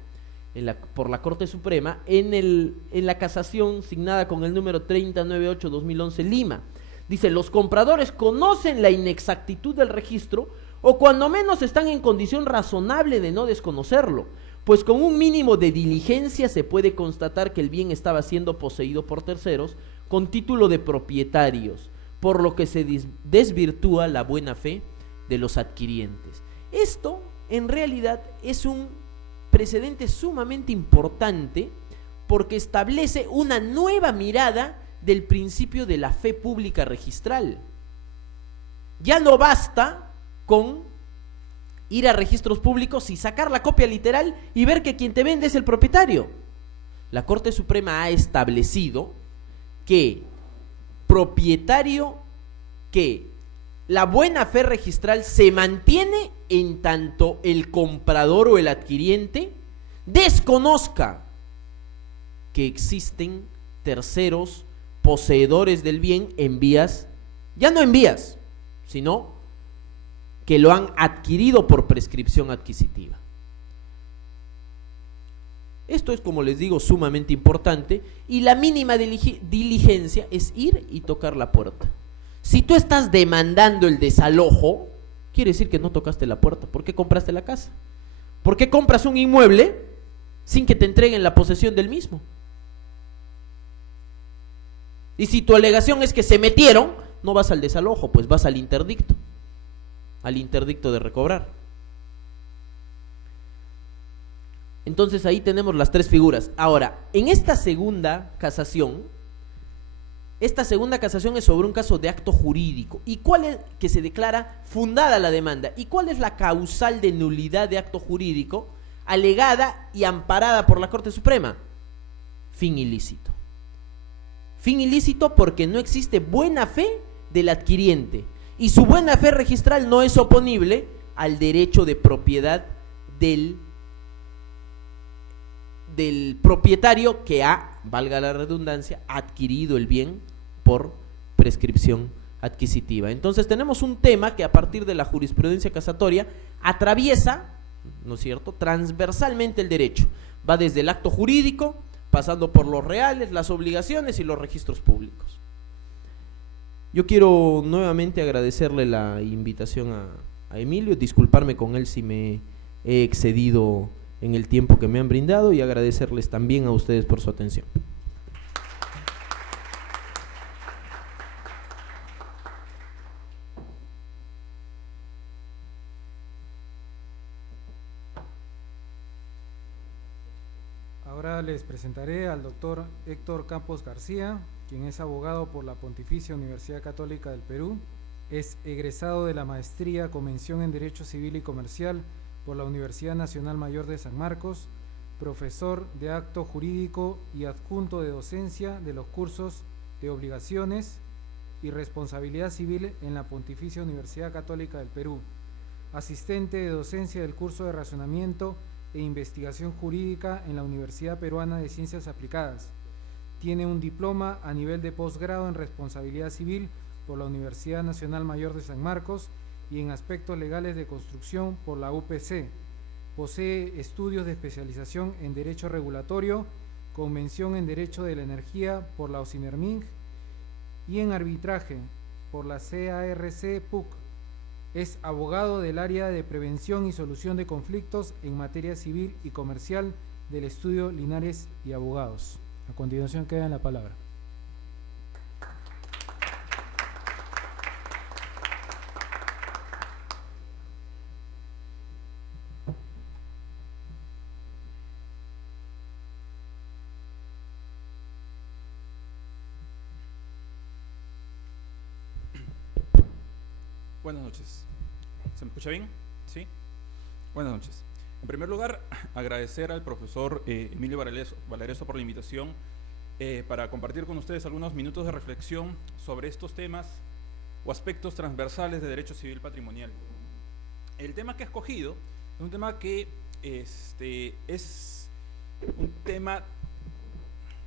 por la Corte Suprema en la casación signada con el número 3098-2011 Lima. Dice: los compradores conocen la inexactitud del registro, o cuando menos están en condición razonable de no desconocerlo, pues con un mínimo de diligencia se puede constatar que el bien estaba siendo poseído por terceros con título de propietarios, por lo que se desvirtúa la buena fe de los adquirientes. Esto, en realidad, es un precedente sumamente importante, porque establece una nueva mirada del principio de la fe pública registral. Ya no basta con ir a registros públicos y sacar la copia literal y ver que quien te vende es el propietario. La Corte Suprema ha establecido que la buena fe registral se mantiene en tanto el comprador o el adquiriente desconozca que existen terceros poseedores del bien en vías, ya no en vías, sino que lo han adquirido por prescripción adquisitiva. Esto es, como les digo, sumamente importante, y la mínima diligencia es ir y tocar la puerta. Si tú estás demandando el desalojo, quiere decir que no tocaste la puerta. ¿Por qué compraste la casa? ¿Por qué compras un inmueble sin que te entreguen la posesión del mismo? Y si tu alegación es que se metieron, no vas al desalojo, pues vas al interdicto de recobrar. Entonces ahí tenemos las tres figuras. Ahora, en esta segunda casación es sobre un caso de acto jurídico. ¿Y cuál es? Que se declara fundada la demanda. ¿Y cuál es la causal de nulidad de acto jurídico alegada y amparada por la Corte Suprema? Fin ilícito. Fin ilícito porque no existe buena fe del adquiriente, y su buena fe registral no es oponible al derecho de propiedad del propietario que ha, valga la redundancia, adquirido el bien por prescripción adquisitiva. Entonces tenemos un tema que, a partir de la jurisprudencia casatoria, atraviesa, ¿no es cierto?, transversalmente el derecho. Va desde el acto jurídico, pasando por los reales, las obligaciones y los registros públicos. Yo quiero nuevamente agradecerle la invitación a Emilio, disculparme con él si me he excedido en el tiempo que me han brindado, y agradecerles también a ustedes por su atención. Ahora les presentaré al doctor Héctor Campos García, quien es abogado por la Pontificia Universidad Católica del Perú Es egresado de la maestría con mención en Derecho Civil y Comercial por la Universidad Nacional Mayor de San Marcos, profesor de acto jurídico y adjunto de docencia de los cursos de obligaciones y responsabilidad civil en la Pontificia Universidad Católica del Perú, asistente de docencia del curso de razonamiento e investigación jurídica en la Universidad Peruana de Ciencias Aplicadas. Tiene un diploma a nivel de posgrado en responsabilidad civil por la Universidad Nacional Mayor de San Marcos y en aspectos legales de construcción por la UPC. Posee estudios de especialización en Derecho Regulatorio, con mención en Derecho de la Energía por la OCINERMING y en Arbitraje por la CARC-PUC. Es abogado del área de Prevención y Solución de Conflictos en materia civil y comercial del Estudio Linares y Abogados. A continuación queda la palabra. Buenas noches. ¿Se me escucha bien? ¿Sí? Buenas noches. En primer lugar, agradecer al profesor Emilio Valereso por la invitación para compartir con ustedes algunos minutos de reflexión sobre estos temas o aspectos transversales de derecho civil patrimonial. El tema que he escogido es un tema que es un tema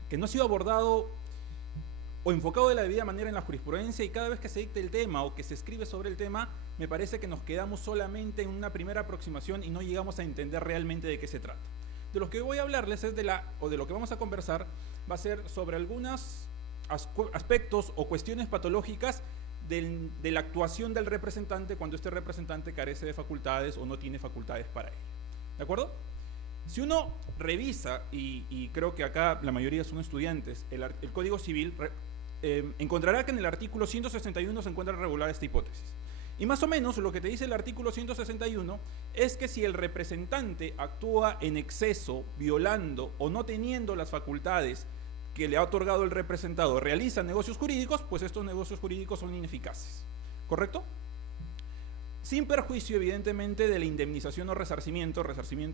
que no ha sido abordado o enfocado de la debida manera en la jurisprudencia, y cada vez que se dicta el tema o que se escribe sobre el tema, me parece que nos quedamos solamente en una primera aproximación y no llegamos a entender realmente de qué se trata. De lo que voy a hablarles es de lo que vamos a conversar va a ser sobre algunos aspectos o cuestiones patológicas de la actuación del representante cuando este representante carece de facultades o no tiene facultades para ello. ¿De acuerdo? Si uno revisa, y creo que acá la mayoría son estudiantes, el Código Civil, encontrará que en el artículo 161 se encuentra regulada esta hipótesis. Y más o menos lo que te dice el artículo 161 es que si el representante actúa en exceso, violando o no teniendo las facultades que le ha otorgado el representado, realiza negocios jurídicos, pues estos negocios jurídicos son ineficaces. ¿Correcto? Sin perjuicio, evidentemente, de la indemnización o resarcimiento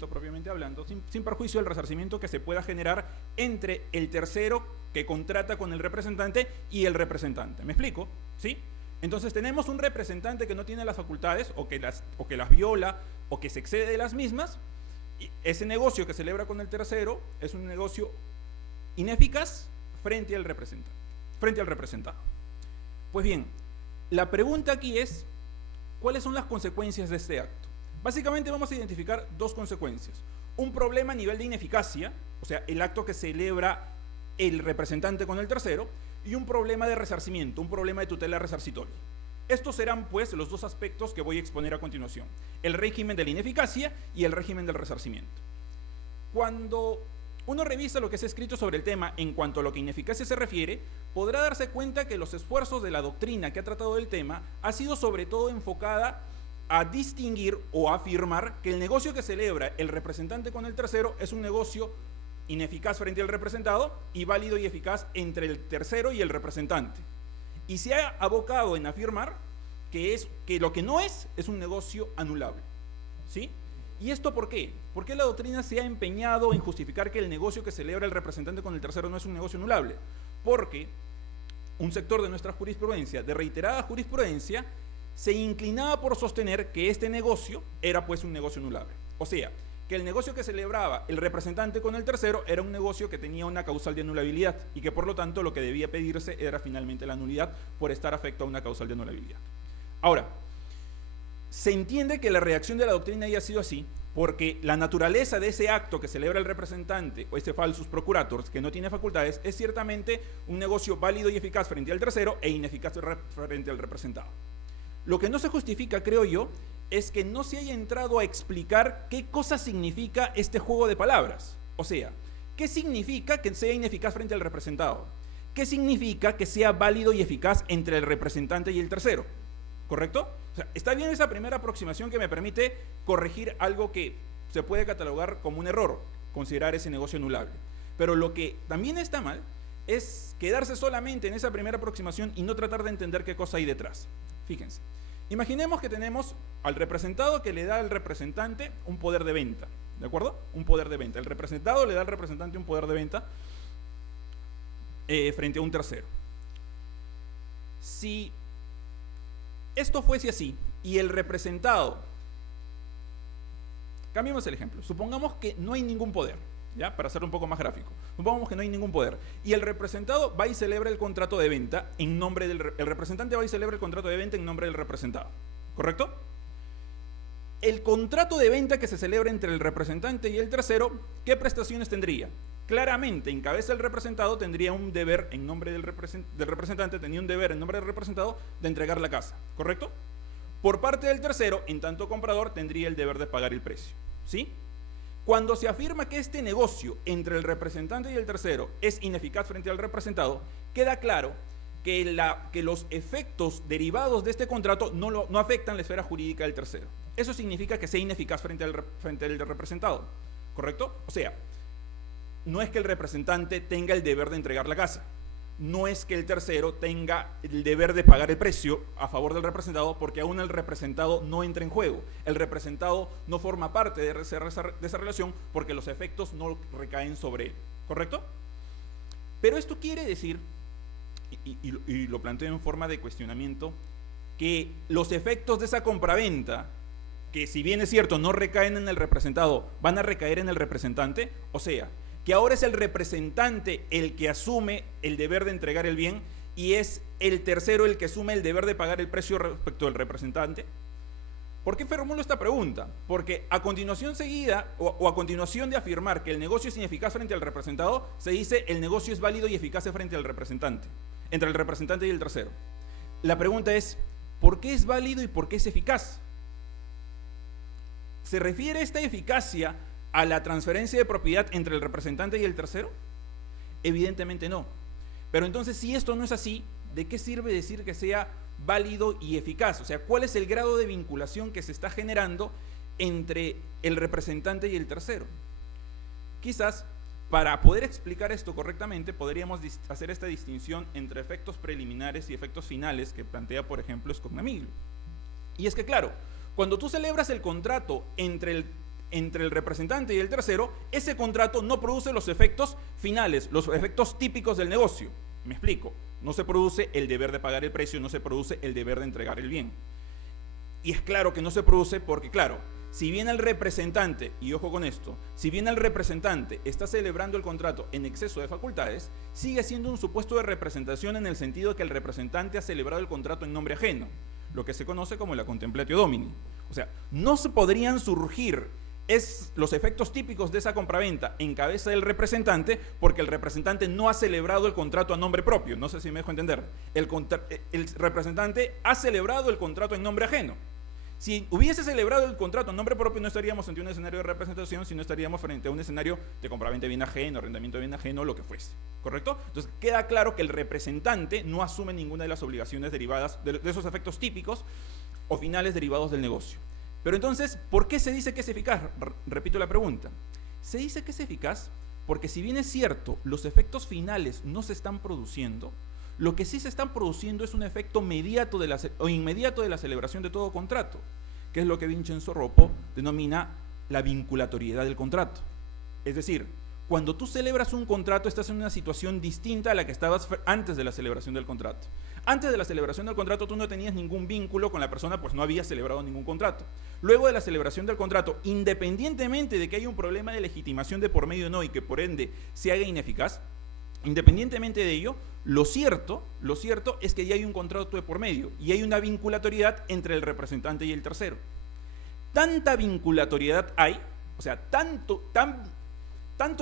propiamente hablando, sin perjuicio del resarcimiento que se pueda generar entre el tercero que contrata con el representante y el representante. ¿Me explico? ¿Sí? Entonces tenemos un representante que no tiene las facultades o que las viola o que se excede de las mismas, y ese negocio que celebra con el tercero es un negocio ineficaz frente al representado. Pues bien, la pregunta aquí es: ¿cuáles son las consecuencias de este acto? Básicamente vamos a identificar dos consecuencias. Un problema a nivel de ineficacia, o sea, el acto que celebra el representante con el tercero, y un problema de resarcimiento, un problema de tutela resarcitoria. Estos serán, pues, los dos aspectos que voy a exponer a continuación: el régimen de la ineficacia y el régimen del resarcimiento. Cuando uno revisa lo que se ha escrito sobre el tema en cuanto a lo que ineficacia se refiere, podrá darse cuenta que los esfuerzos de la doctrina que ha tratado del tema ha sido sobre todo enfocada a distinguir o a afirmar que el negocio que celebra el representante con el tercero es un negocio ineficaz frente al representado y válido y eficaz entre el tercero y el representante. Y se ha abocado en afirmar que lo que no es un negocio anulable. ¿Sí? ¿Y esto por qué? ¿Por qué la doctrina se ha empeñado en justificar que el negocio que celebra el representante con el tercero no es un negocio anulable? Porque un sector de nuestra jurisprudencia, de reiterada jurisprudencia, se inclinaba por sostener que este negocio era pues un negocio anulable. O sea, que el negocio que celebraba el representante con el tercero era un negocio que tenía una causal de anulabilidad y que por lo tanto lo que debía pedirse era finalmente la nulidad por estar afecto a una causal de anulabilidad. Ahora, se entiende que la reacción de la doctrina haya sido así porque la naturaleza de ese acto que celebra el representante o este falsus procurators que no tiene facultades es ciertamente un negocio válido y eficaz frente al tercero e ineficaz frente al representado. Lo que no se justifica, creo yo, es que no se haya entrado a explicar qué cosa significa este juego de palabras. O sea, ¿qué significa que sea ineficaz frente al representado? ¿Qué significa que sea válido y eficaz entre el representante y el tercero? ¿Correcto? O sea, está bien esa primera aproximación que me permite corregir algo que se puede catalogar como un error, considerar ese negocio anulable. Pero lo que también está mal es quedarse solamente en esa primera aproximación y no tratar de entender qué cosa hay detrás. Fíjense, imaginemos que tenemos al representado que le da al representante un poder de venta, ¿de acuerdo? Un poder de venta. El representado le da al representante un poder de venta frente a un tercero. Si esto fuese así y el representado, cambiemos el ejemplo, supongamos que no hay ningún poder, ¿ya? Para hacerlo un poco más gráfico, supongamos que no hay ningún poder y el representado va y celebra el contrato de venta en nombre del el representante va y celebra el contrato de venta en nombre del representado, ¿correcto? El contrato de venta que se celebra entre el representante y el tercero, ¿qué prestaciones tendría? Claramente, en cabeza del representado tendría un deber en nombre del representante, tenía un deber en nombre del representado de entregar la casa, ¿correcto? Por parte del tercero, en tanto comprador, tendría el deber de pagar el precio, ¿sí? Cuando se afirma que este negocio entre el representante y el tercero es ineficaz frente al representado, queda claro que los efectos derivados de este contrato no afectan la esfera jurídica del tercero. Eso significa que sea ineficaz frente al representado, ¿correcto? O sea, no es que el representante tenga el deber de entregar la casa, no es que el tercero tenga el deber de pagar el precio a favor del representado, porque aún el representado no entra en juego. El representado no forma parte de esa relación porque los efectos no recaen sobre él, ¿correcto? Pero esto quiere decir, y lo planteo en forma de cuestionamiento, que los efectos de esa compraventa, que si bien es cierto no recaen en el representado, van a recaer en el representante, o sea, que ahora es el representante el que asume el deber de entregar el bien y es el tercero el que asume el deber de pagar el precio respecto del representante. ¿Por qué formulo esta pregunta? Porque a continuación seguida, o a continuación de afirmar que el negocio es ineficaz frente al representado, se dice el negocio es válido y eficaz frente al representante, entre el representante y el tercero. La pregunta es, ¿por qué es válido y por qué es eficaz? ¿Se refiere esta eficacia a la transferencia de propiedad entre el representante y el tercero? Evidentemente no. Pero entonces, si esto no es así, ¿de qué sirve decir que sea válido y eficaz? O sea, ¿cuál es el grado de vinculación que se está generando entre el representante y el tercero? Quizás, para poder explicar esto correctamente, podríamos hacer esta distinción entre efectos preliminares y efectos finales que plantea, por ejemplo, Scognamiglio. Y es que, claro, cuando tú celebras el contrato entre el representante y el tercero, ese contrato no produce los efectos finales, los efectos típicos del negocio. Me explico, no se produce el deber de pagar el precio, no se produce el deber de entregar el bien. Y es claro que no se produce porque, claro, si bien el representante, y ojo con esto, si bien el representante está celebrando el contrato en exceso de facultades, sigue siendo un supuesto de representación en el sentido de que el representante ha celebrado el contrato en nombre ajeno, lo que se conoce como la contemplatio domini. O sea, no se podrían surgir los efectos típicos de esa compraventa en cabeza del representante porque el representante no ha celebrado el contrato a nombre propio. No sé si me dejo entender. El representante ha celebrado el contrato en nombre ajeno. Si hubiese celebrado el contrato en nombre propio, no estaríamos ante un escenario de representación, sino estaríamos frente a un escenario de compraventa de bien ajeno, arrendamiento de bien ajeno, lo que fuese. ¿Correcto? Entonces queda claro que el representante no asume ninguna de las obligaciones derivadas de esos efectos típicos o finales derivados del negocio. Pero entonces, ¿por qué se dice que es eficaz? Repito la pregunta. Se dice que es eficaz porque, si bien es cierto, los efectos finales no se están produciendo, lo que sí se están produciendo es un efecto inmediato de la celebración de todo contrato, que es lo que Vincenzo Roppo denomina la vinculatoriedad del contrato. Es decir, cuando tú celebras un contrato, estás en una situación distinta a la que estabas antes de la celebración del contrato. Antes de la celebración del contrato tú no tenías ningún vínculo con la persona, pues no habías celebrado ningún contrato. Luego de la celebración del contrato, independientemente de que haya un problema de legitimación de por medio o no y que por ende se haga ineficaz, independientemente de ello, lo cierto es que ya hay un contrato de por medio y hay una vinculatoriedad entre el representante y el tercero. Tanta vinculatoriedad hay, o sea, tanto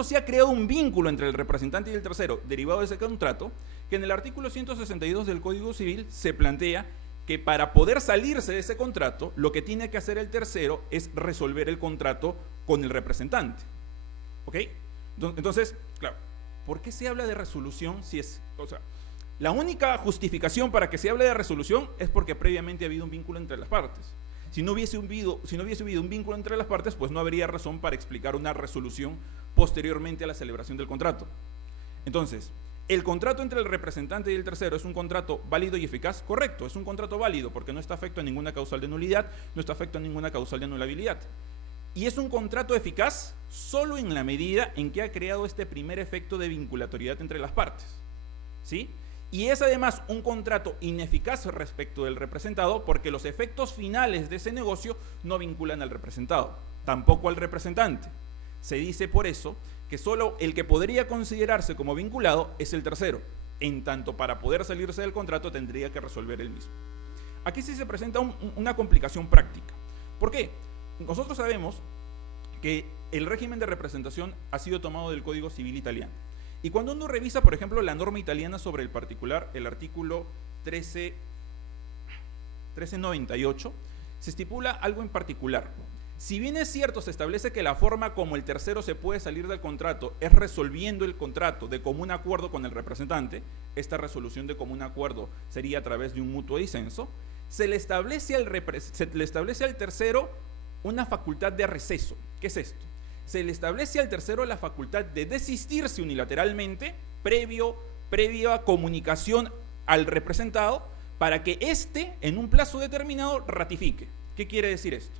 se ha creado un vínculo entre el representante y el tercero derivado de ese contrato, que en el artículo 162 del Código Civil se plantea que para poder salirse de ese contrato, lo que tiene que hacer el tercero es resolver el contrato con el representante. ¿Ok? Entonces, claro, ¿por qué se habla de resolución si es, o sea, la única justificación para que se hable de resolución es porque previamente ha habido un vínculo entre las partes? Si no hubiese habido un vínculo entre las partes, pues no habría razón para explicar una resolución posteriormente a la celebración del contrato. Entonces, ¿El contrato entre el representante y el tercero es un contrato válido y eficaz? Correcto, es un contrato válido porque no está afecto a ninguna causal de nulidad, no está afecto a ninguna causal de anulabilidad. Y es un contrato eficaz solo en la medida en que ha creado este primer efecto de vinculatoriedad entre las partes, ¿sí? Y es además un contrato ineficaz respecto del representado porque los efectos finales de ese negocio no vinculan al representado, tampoco al representante. Se dice por eso que solo el que podría considerarse como vinculado es el tercero, en tanto para poder salirse del contrato tendría que resolver él mismo. Aquí sí se presenta una complicación práctica. ¿Por qué? Nosotros sabemos que el régimen de representación ha sido tomado del Código Civil italiano. Y cuando uno revisa, por ejemplo, la norma italiana sobre el particular, el artículo 1398, se estipula algo en particular. Si bien es cierto, se establece que la forma como el tercero se puede salir del contrato es resolviendo el contrato de común acuerdo con el representante, esta resolución de común acuerdo sería a través de un mutuo disenso, se le establece al tercero una facultad de receso. ¿Qué es esto? Se le establece al tercero la facultad de desistirse unilateralmente previa comunicación al representado para que éste, en un plazo determinado, ratifique. ¿Qué quiere decir esto?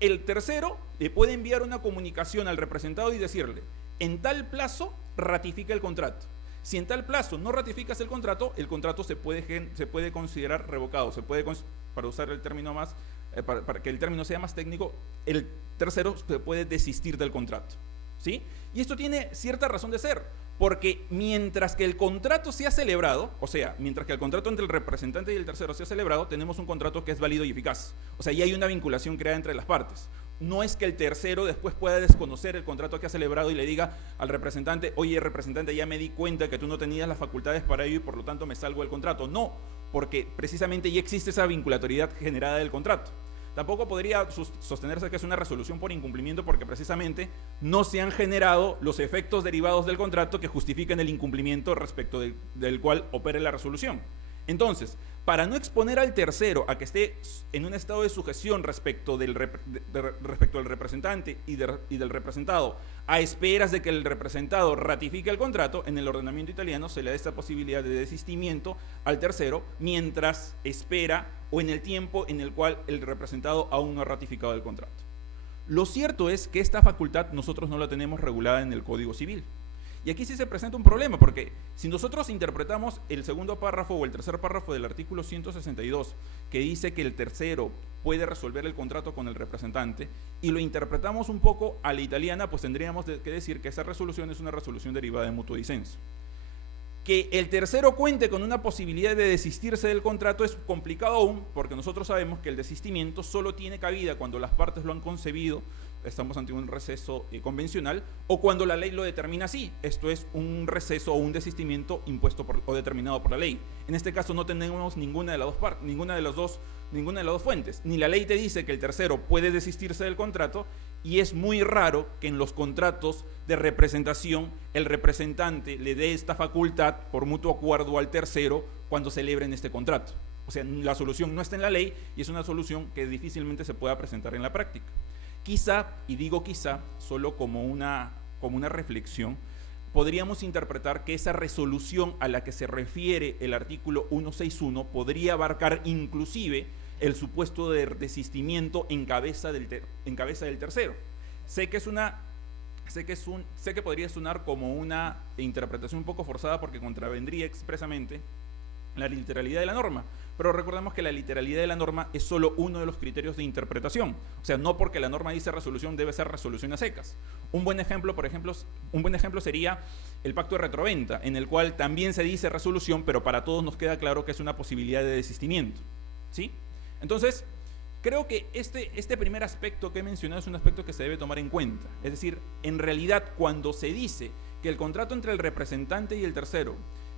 El tercero le puede enviar una comunicación al representado y decirle, en tal plazo ratifica el contrato. Si en tal plazo no ratificas el contrato se puede considerar revocado, para usar el término más, para que el término sea más técnico, el tercero se puede desistir del contrato, ¿sí? Y esto tiene cierta razón de ser, porque mientras que el contrato sea celebrado, o sea, mientras que el contrato entre el representante y el tercero sea celebrado, tenemos un contrato que es válido y eficaz. O sea, ya hay una vinculación creada entre las partes. No es que el tercero después pueda desconocer el contrato que ha celebrado y le diga al representante, oye, representante, ya me di cuenta que tú no tenías las facultades para ello y por lo tanto me salgo del contrato. No, porque precisamente ya existe esa vinculatoriedad generada del contrato. Tampoco podría sostenerse que es una resolución por incumplimiento porque precisamente no se han generado los efectos derivados del contrato que justifiquen el incumplimiento respecto del cual opere la resolución. Entonces, para no exponer al tercero a que esté en un estado de sujeción respecto del representante y del representado, a esperas de que el representado ratifique el contrato, en el ordenamiento italiano se le da esta posibilidad de desistimiento al tercero mientras espera o en el tiempo en el cual el representado aún no ha ratificado el contrato. Lo cierto es que esta facultad nosotros no la tenemos regulada en el Código Civil. Y aquí sí se presenta un problema, porque si nosotros interpretamos el segundo párrafo o el tercer párrafo del artículo 162, que dice que el tercero puede resolver el contrato con el representante, y lo interpretamos un poco a la italiana, pues tendríamos que decir que esa resolución es una resolución derivada de mutuo disenso. Que el tercero cuente con una posibilidad de desistirse del contrato es complicado aún, porque nosotros sabemos que el desistimiento solo tiene cabida cuando las partes lo han concebido, estamos ante un receso convencional, o cuando la ley lo determina así, esto es un receso o un desistimiento impuesto o determinado por la ley. En este caso no tenemos ninguna de las dos fuentes. Ni la ley te dice que el tercero puede desistirse del contrato, y es muy raro que en los contratos de representación el representante le dé esta facultad por mutuo acuerdo al tercero cuando celebren este contrato. O sea, la solución no está en la ley y es una solución que difícilmente se pueda presentar en la práctica. Quizá, y digo quizá, solo como una reflexión, podríamos interpretar que esa resolución a la que se refiere el artículo 161 podría abarcar inclusive el supuesto de desistimiento en cabeza del tercero. Sé que podría sonar como una interpretación un poco forzada porque contravendría expresamente la literalidad de la norma, pero recordemos que la literalidad de la norma es solo uno de los criterios de interpretación. O sea, no porque la norma dice resolución debe ser resolución a secas. Un buen ejemplo sería el pacto de retroventa, en el cual también se dice resolución, pero para todos nos queda claro que es una posibilidad de desistimiento, ¿sí? Entonces, creo que este primer aspecto que he mencionado es un aspecto que se debe tomar en cuenta. Es decir, en realidad, cuando se dice que el contrato entre el representante y el tercero,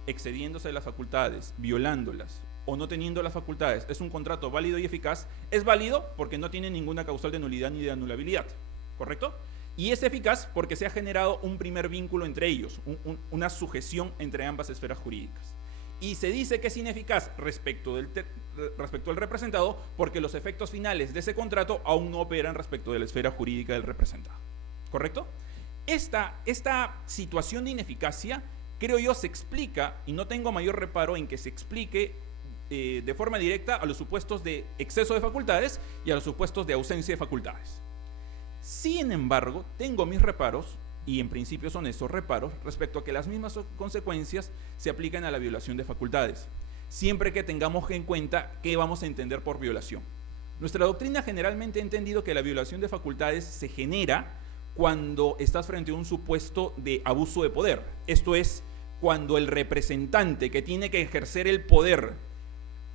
excediéndose de las facultades, violándolas o no teniendo las facultades, es un contrato válido y eficaz, es válido porque no tiene ninguna causal de nulidad ni de anulabilidad, ¿correcto? Y es eficaz porque se ha generado un primer vínculo entre ellos, una sujeción entre ambas esferas jurídicas. Y se dice que es ineficaz respecto al representado porque los efectos finales de ese contrato aún no operan respecto de la esfera jurídica del representado, ¿correcto? Esta situación de ineficacia creo yo, se explica, y no tengo mayor reparo en que se explique de forma directa a los supuestos de exceso de facultades y a los supuestos de ausencia de facultades. Sin embargo, tengo mis reparos, y en principio son esos reparos, respecto a que las mismas consecuencias se aplican a la violación de facultades, siempre que tengamos en cuenta qué vamos a entender por violación. Nuestra doctrina generalmente ha entendido que la violación de facultades se genera cuando estás frente a un supuesto de abuso de poder. Esto es, cuando el representante que tiene que ejercer el poder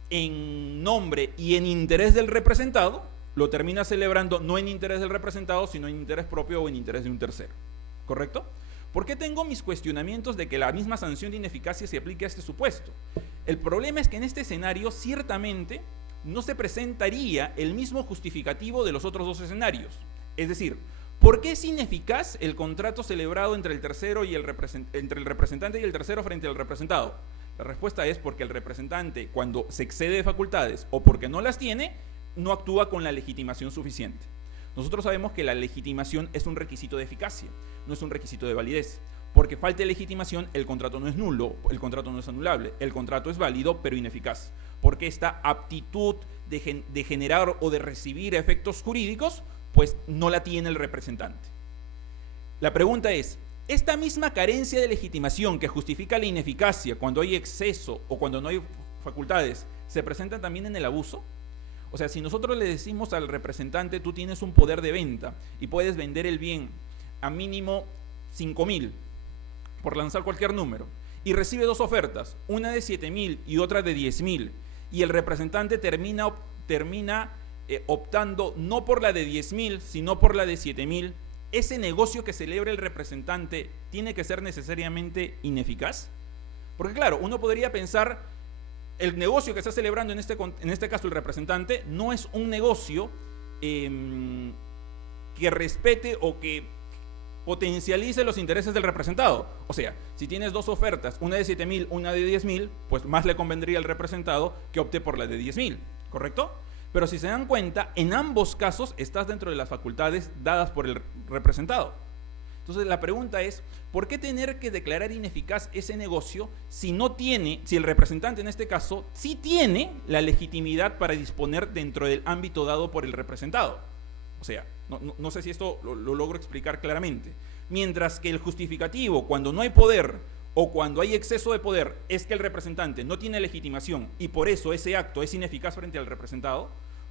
en nombre y en interés del representado, lo termina celebrando no en interés del representado, sino en interés propio o en interés de un tercero. ¿Correcto? ¿Por qué tengo mis cuestionamientos de que la misma sanción de ineficacia se aplique a este supuesto? El problema es que en este escenario ciertamente no se presentaría el mismo justificativo de los otros dos escenarios. Es decir, ¿por qué es ineficaz el contrato celebrado entre el tercero y entre el representante y el tercero frente al representado? La respuesta es porque el representante, cuando se excede de facultades o porque no las tiene, no actúa con la legitimación suficiente. Nosotros sabemos que la legitimación es un requisito de eficacia, no es un requisito de validez. Porque falta de legitimación, el contrato no es nulo, el contrato no es anulable, el contrato es válido pero ineficaz. Porque esta aptitud de generar o de recibir efectos jurídicos, pues no la tiene el representante. La pregunta es, ¿esta misma carencia de legitimación que justifica la ineficacia cuando hay exceso o cuando no hay facultades, se presenta también en el abuso? O sea, si nosotros le decimos al representante, tú tienes un poder de venta y puedes vender el bien a mínimo 5.000, por lanzar cualquier número, y recibe dos ofertas, una de 7.000 y otra de 10.000, y el representante termina optando no por la de 10.000, sino por la de 7.000, ¿ese negocio que celebra el representante tiene que ser necesariamente ineficaz? Porque claro, uno podría pensar, el negocio que está celebrando en este caso el representante no es un negocio que respete o que potencialice los intereses del representado. O sea, si tienes dos ofertas, una de 7.000, una de 10.000, pues más le convendría al representado que opte por la de 10.000, ¿correcto? Pero si se dan cuenta, en ambos casos estás dentro de las facultades dadas por el representado. Entonces la pregunta es, ¿por qué tener que declarar ineficaz ese negocio si el representante en este caso sí tiene la legitimidad para disponer dentro del ámbito dado por el representado? O sea, no sé si esto lo logro explicar claramente. Mientras que el justificativo, cuando no hay poder o cuando hay exceso de poder, es que el representante no tiene legitimación y por eso ese acto es ineficaz frente al representado,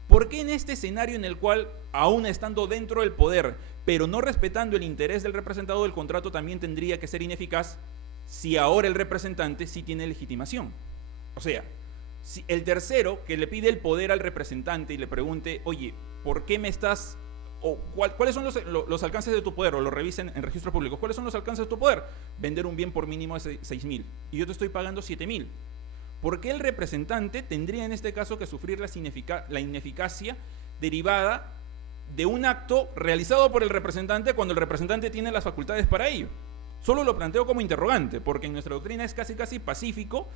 ¿por qué en este escenario en el cual, aún estando dentro del poder, pero no respetando el interés del representado, el contrato también tendría que ser ineficaz si ahora el representante sí tiene legitimación? O sea, si el tercero que le pide el poder al representante y le pregunte, oye, ¿por qué me estás... o cuáles son los alcances de tu poder? O lo revisen en registros públicos. ¿Cuáles son los alcances de tu poder? Vender un bien por mínimo de 6.000 y yo te estoy pagando 7.000. ¿Por qué el representante tendría en este caso que sufrir la ineficacia derivada de un acto realizado por el representante cuando el representante tiene las facultades para ello? Solo lo planteo como interrogante, porque en nuestra doctrina es casi pacífico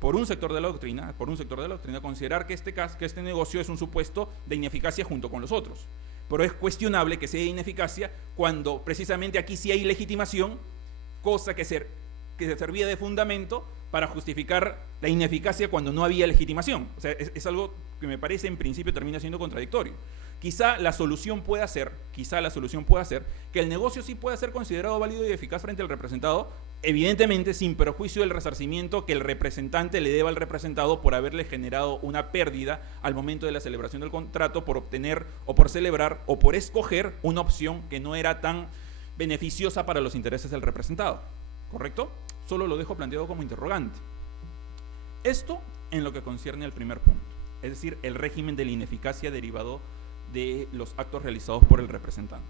por un sector de la doctrina, considerar que este negocio es un supuesto de ineficacia junto con los otros. Pero es cuestionable que sea ineficacia cuando precisamente aquí sí hay legitimación, cosa que se servía de fundamento para justificar la ineficacia cuando no había legitimación. O sea, es algo que me parece en principio termina siendo contradictorio. Quizá la solución pueda ser que el negocio sí pueda ser considerado válido y eficaz frente al representado, evidentemente sin perjuicio del resarcimiento que el representante le deba al representado por haberle generado una pérdida al momento de la celebración del contrato, por obtener o por celebrar o por escoger una opción que no era tan beneficiosa para los intereses del representado. ¿Correcto? Solo lo dejo planteado como interrogante. Esto en lo que concierne al primer punto, es decir, el régimen de la ineficacia derivado de los actos realizados por el representante.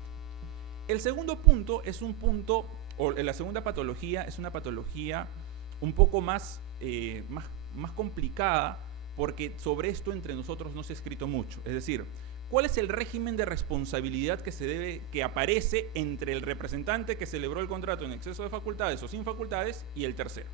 El segundo punto es un punto, o la segunda patología es una patología un poco más complicada, porque sobre esto entre nosotros no se ha escrito mucho. Es decir, ¿cuál es el régimen de responsabilidad que aparece entre el representante que celebró el contrato en exceso de facultades o sin facultades y el tercero?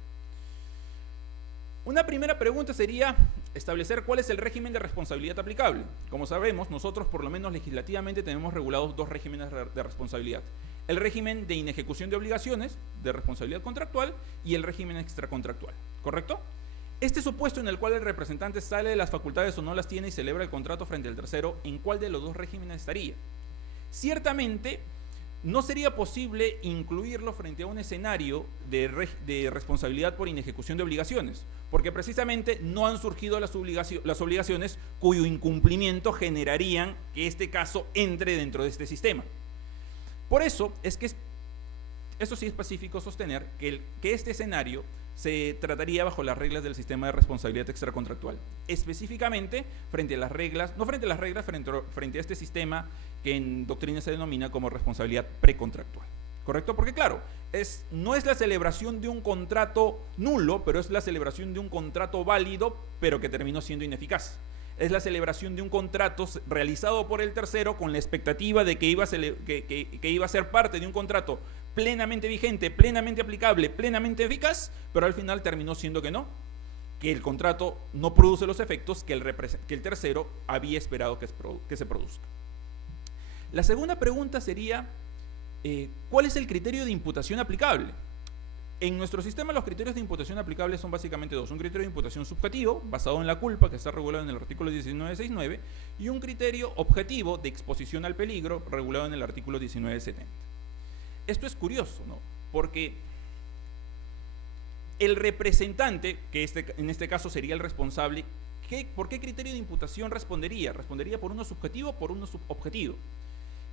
Una primera pregunta sería establecer cuál es el régimen de responsabilidad aplicable. Como sabemos, nosotros por lo menos legislativamente tenemos regulados dos regímenes de responsabilidad. el régimen de inejecución de obligaciones, de responsabilidad contractual, y el régimen extracontractual, ¿correcto? Este supuesto en el cual el representante sale de las facultades o no las tiene y celebra el contrato frente al tercero, ¿en cuál de los dos regímenes estaría? Ciertamente, no sería posible incluirlo frente a un escenario de responsabilidad por inejecución de obligaciones, porque precisamente no han surgido las obligaciones cuyo incumplimiento generarían que este caso entre dentro de este sistema. Por eso es que eso sí es pacífico sostener que este escenario se trataría bajo las reglas del sistema de responsabilidad extracontractual, específicamente frente a las reglas, no frente a las reglas, frente a este sistema que en doctrina se denomina como responsabilidad precontractual, ¿correcto? Porque claro, no es la celebración de un contrato nulo, pero es la celebración de un contrato válido, pero que terminó siendo ineficaz. Es la celebración de un contrato realizado por el tercero con la expectativa de que iba a ser parte de un contrato plenamente vigente, plenamente aplicable, plenamente eficaz, pero al final terminó siendo que no, que el contrato no produce los efectos que el tercero había esperado que se produzca. La segunda pregunta sería, ¿cuál es el criterio de imputación aplicable? En nuestro sistema los criterios de imputación aplicables son básicamente dos: un criterio de imputación subjetivo, basado en la culpa, que está regulado en el artículo 1969, y un criterio objetivo de exposición al peligro, regulado en el artículo 1970. Esto es curioso, ¿no? Porque el representante, que en este caso sería el responsable, ¿por qué criterio de imputación respondería? ¿Respondería por uno subjetivo o por uno subobjetivo?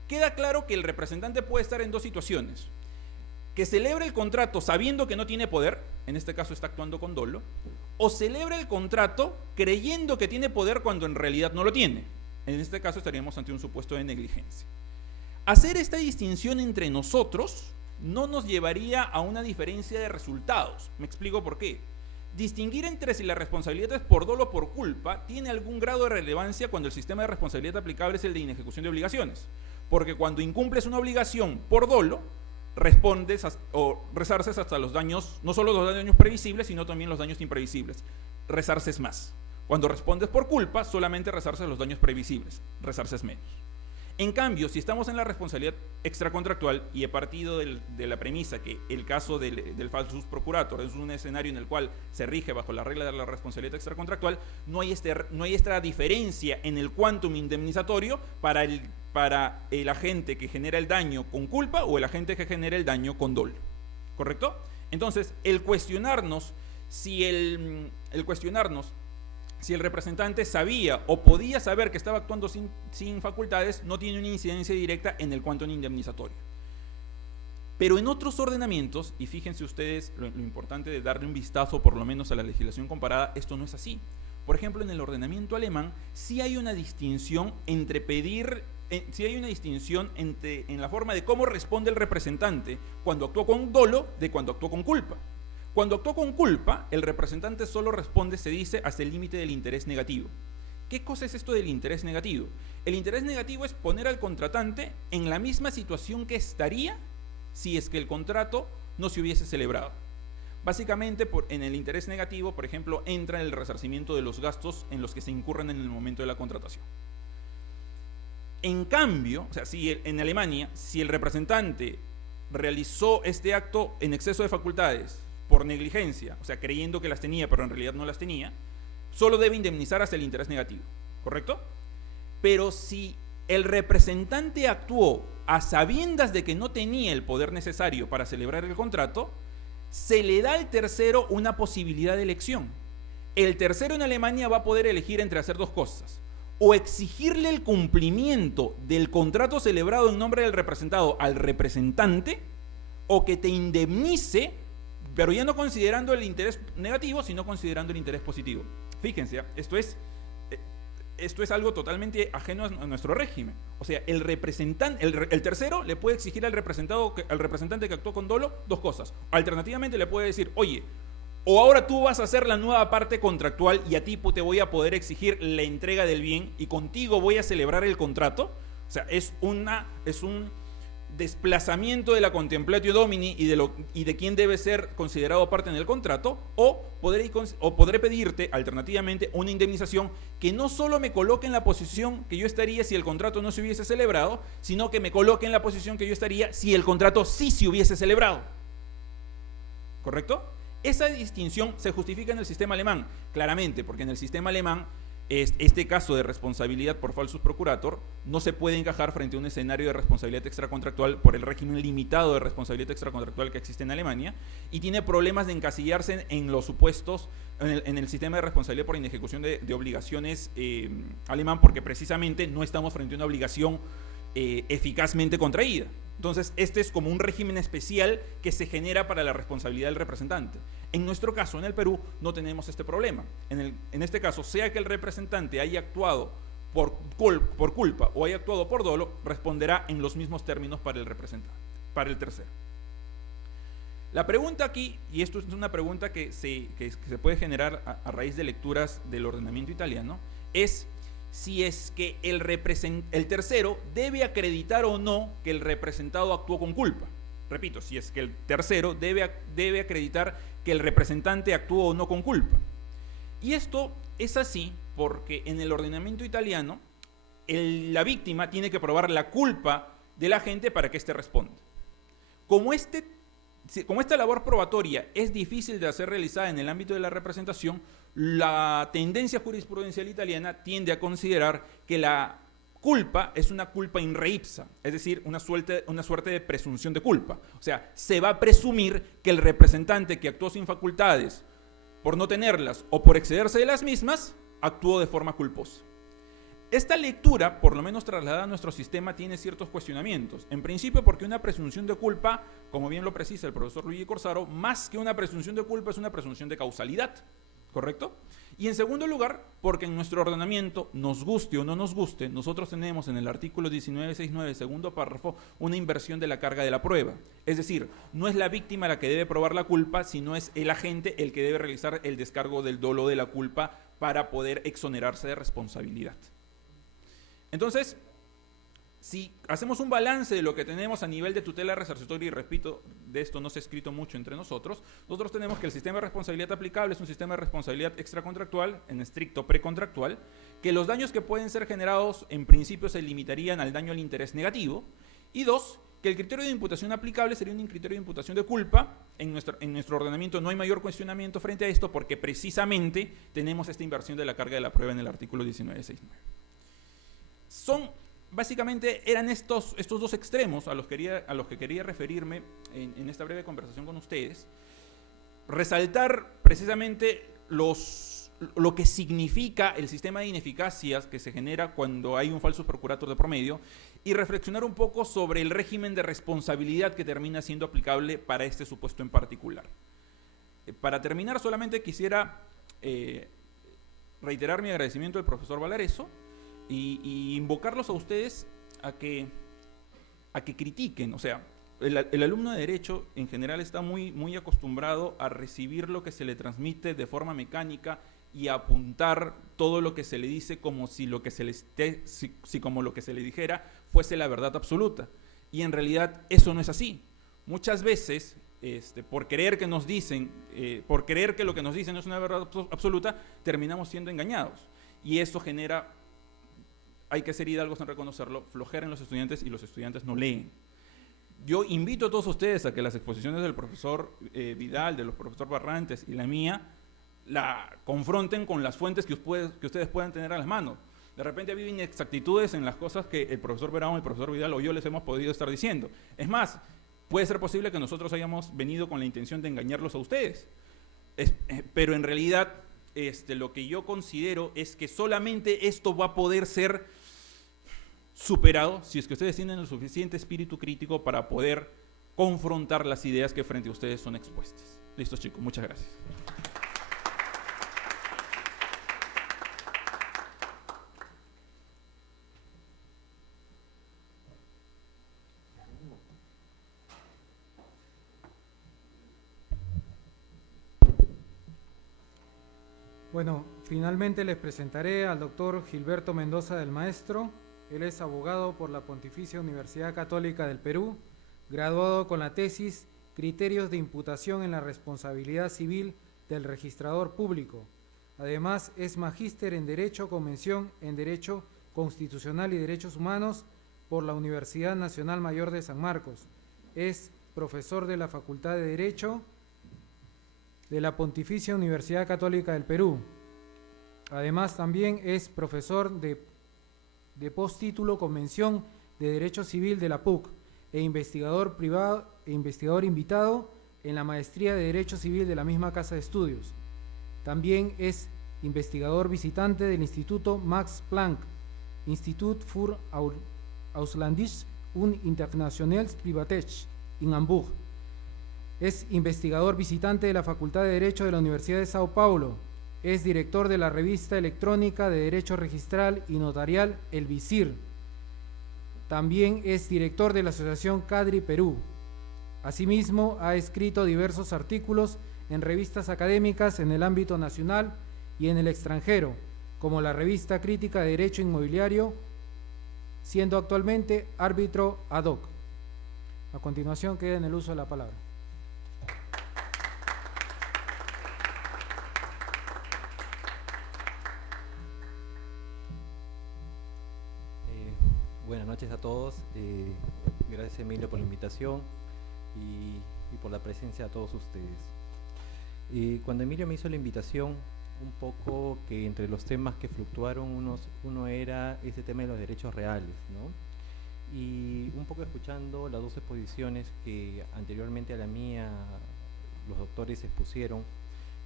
Queda claro que el representante puede estar en dos situaciones: que celebra el contrato sabiendo que no tiene poder, en este caso está actuando con dolo, o celebra el contrato creyendo que tiene poder cuando en realidad no lo tiene. En este caso estaríamos ante un supuesto de negligencia. Hacer esta distinción entre nosotros no nos llevaría a una diferencia de resultados. Me explico por qué. Distinguir entre si la responsabilidad es por dolo o por culpa tiene algún grado de relevancia cuando el sistema de responsabilidad aplicable es el de inejecución de obligaciones. Porque cuando incumples una obligación por dolo, respondes o resarces hasta los daños, no solo los daños previsibles, sino también los daños imprevisibles. Resarces más. Cuando respondes por culpa, solamente resarces los daños previsibles, resarces menos. En cambio, si estamos en la responsabilidad extracontractual y he partido de la premisa que el caso del falsus procurator es un escenario en el cual se rige bajo la regla de la responsabilidad extracontractual, no hay esta diferencia en el quantum indemnizatorio para el agente que genera el daño con culpa o el agente que genera el daño con dolo, ¿correcto? Entonces, el cuestionarnos si el representante sabía o podía saber que estaba actuando sin facultades no tiene una incidencia directa en el quantum indemnizatorio. Pero en otros ordenamientos, y fíjense ustedes lo importante de darle un vistazo por lo menos a la legislación comparada, esto no es así. Por ejemplo, en el ordenamiento alemán sí hay una distinción en la forma de cómo responde el representante cuando actuó con dolo de cuando actuó con culpa. Cuando actuó con culpa, el representante solo responde, se dice, hasta el límite del interés negativo. ¿Qué cosa es esto del interés negativo? El interés negativo es poner al contratante en la misma situación que estaría si es que el contrato no se hubiese celebrado. Básicamente, en el interés negativo, por ejemplo, entra el resarcimiento de los gastos en los que se incurren en el momento de la contratación. En cambio, o sea, en Alemania, si el representante realizó este acto en exceso de facultades por negligencia, o sea, creyendo que las tenía, pero en realidad no las tenía, solo debe indemnizar hasta el interés negativo, ¿correcto? Pero si el representante actuó a sabiendas de que no tenía el poder necesario para celebrar el contrato, se le da al tercero una posibilidad de elección. El tercero en Alemania va a poder elegir entre hacer dos cosas: o exigirle el cumplimiento del contrato celebrado en nombre del representado al representante, o que te indemnice, pero ya no considerando el interés negativo, sino considerando el interés positivo. Fíjense, esto es algo totalmente ajeno a nuestro régimen. O sea, el tercero le puede exigir al representante que actuó con dolo dos cosas. Alternativamente le puede decir: oye, o ahora tú vas a hacer la nueva parte contractual y a ti te voy a poder exigir la entrega del bien y contigo voy a celebrar el contrato. O sea, desplazamiento de la contemplatio domini y de quién debe ser considerado parte en el contrato, o podré pedirte alternativamente una indemnización que no solo me coloque en la posición que yo estaría si el contrato no se hubiese celebrado, sino que me coloque en la posición que yo estaría si el contrato sí se hubiese celebrado. ¿Correcto? Esa distinción se justifica en el sistema alemán, claramente, porque en el sistema alemán este caso de responsabilidad por falsus procurator no se puede encajar frente a un escenario de responsabilidad extracontractual por el régimen limitado de responsabilidad extracontractual que existe en Alemania, y tiene problemas de encasillarse en los supuestos en el sistema de responsabilidad por inejecución de obligaciones alemán, porque precisamente no estamos frente a una obligación eficazmente contraída. Entonces, este es como un régimen especial que se genera para la responsabilidad del representante. En nuestro caso, en el Perú, no tenemos este problema. En este caso, sea que el representante haya actuado por culpa o haya actuado por dolo, responderá en los mismos términos para el representante, para el tercero. La pregunta aquí, y esto es una pregunta que se puede generar a raíz de lecturas del ordenamiento italiano, es si es que el tercero debe acreditar o no que el representado actuó con culpa. Repito, si es que el tercero debe acreditar que el representante actuó o no con culpa. Y esto es así porque en el ordenamiento italiano la víctima tiene que probar la culpa del agente para que éste responda. Como esta labor probatoria es difícil de hacer realizada en el ámbito de la representación, la tendencia jurisprudencial italiana tiende a considerar que la culpa es una culpa in re ipsa, es decir, una suerte de presunción de culpa. O sea, se va a presumir que el representante que actuó sin facultades por no tenerlas o por excederse de las mismas, actuó de forma culposa. Esta lectura, por lo menos trasladada a nuestro sistema, tiene ciertos cuestionamientos. En principio porque una presunción de culpa, como bien lo precisa el profesor Luigi Corsaro, más que una presunción de culpa es una presunción de causalidad, ¿correcto? Y en segundo lugar, porque en nuestro ordenamiento, nos guste o no nos guste, nosotros tenemos en el artículo 1969, segundo párrafo, una inversión de la carga de la prueba. Es decir, no es la víctima la que debe probar la culpa, sino es el agente el que debe realizar el descargo del dolo de la culpa para poder exonerarse de responsabilidad. Entonces, si hacemos un balance de lo que tenemos a nivel de tutela resarcitoria, y repito, de esto no se ha escrito mucho entre nosotros tenemos que el sistema de responsabilidad aplicable es un sistema de responsabilidad extracontractual, en estricto precontractual, que los daños que pueden ser generados en principio se limitarían al daño al interés negativo, y dos, que el criterio de imputación aplicable sería un criterio de imputación de culpa. En nuestro ordenamiento no hay mayor cuestionamiento frente a esto porque precisamente tenemos esta inversión de la carga de la prueba en el artículo 1969. Básicamente eran estos dos extremos a los que quería referirme en esta breve conversación con ustedes. Resaltar precisamente lo que significa el sistema de ineficacias que se genera cuando hay un falsus procurator de promedio, y reflexionar un poco sobre el régimen de responsabilidad que termina siendo aplicable para este supuesto en particular. Para terminar, solamente quisiera reiterar mi agradecimiento al profesor Valareso y invocarlos a ustedes a que critiquen. O sea, el alumno de Derecho en general está muy acostumbrado a recibir lo que se le transmite de forma mecánica y a apuntar todo lo que se le dice como si lo que se le como lo que se le dijera fuese la verdad absoluta. Y en realidad eso no es así. Muchas veces, por creer que nos dicen, por creer que lo que nos dicen es una verdad absoluta, terminamos siendo engañados. Y eso genera, hay que ser hidalgos en reconocerlo, flojera en los estudiantes, y los estudiantes no leen. Yo invito a todos ustedes a que las exposiciones del profesor Vidal, del profesor Barrantes y la mía, la confronten con las fuentes que ustedes puedan tener a las manos. De repente ha habido inexactitudes en las cosas que el profesor Verón, el profesor Vidal o yo les hemos podido estar diciendo. Es más, puede ser posible que nosotros hayamos venido con la intención de engañarlos a ustedes. Pero en realidad lo que yo considero es que solamente esto va a poder ser superado si es que ustedes tienen el suficiente espíritu crítico para poder confrontar las ideas que frente a ustedes son expuestas. Listo, chicos, muchas gracias. Bueno, finalmente les presentaré al doctor Gilberto Mendoza del Maestro, Él es abogado por la Pontificia Universidad Católica del Perú, graduado con la tesis Criterios de imputación en la responsabilidad civil del registrador público. Además, es magíster en Derecho con mención en Derecho Constitucional y Derechos Humanos por la Universidad Nacional Mayor de San Marcos. Es profesor de la Facultad de Derecho de la Pontificia Universidad Católica del Perú. Además, también es profesor de postítulo con mención de Derecho Civil de la PUC e investigador privado e investigador invitado en la Maestría de Derecho Civil de la misma Casa de Estudios. También es investigador visitante del Instituto Max Planck, Institut für Ausländische und Internationales Privatrecht, en Hamburg. Es investigador visitante de la Facultad de Derecho de la Universidad de Sao Paulo. Es director de la revista electrónica de Derecho Registral y Notarial El Visir. También es director de la Asociación CADRI Perú. Asimismo, ha escrito diversos artículos en revistas académicas en el ámbito nacional y en el extranjero, como la revista Crítica de Derecho Inmobiliario, siendo actualmente árbitro ad hoc. A continuación queda en el uso de la palabra. Buenas noches a todos. Gracias, Emilio, por la invitación y por la presencia a todos ustedes. Cuando Emilio me hizo la invitación, un poco que entre los temas que fluctuaron, uno era ese tema de los derechos reales, ¿no? Y un poco escuchando las dos exposiciones que anteriormente a la mía los doctores expusieron,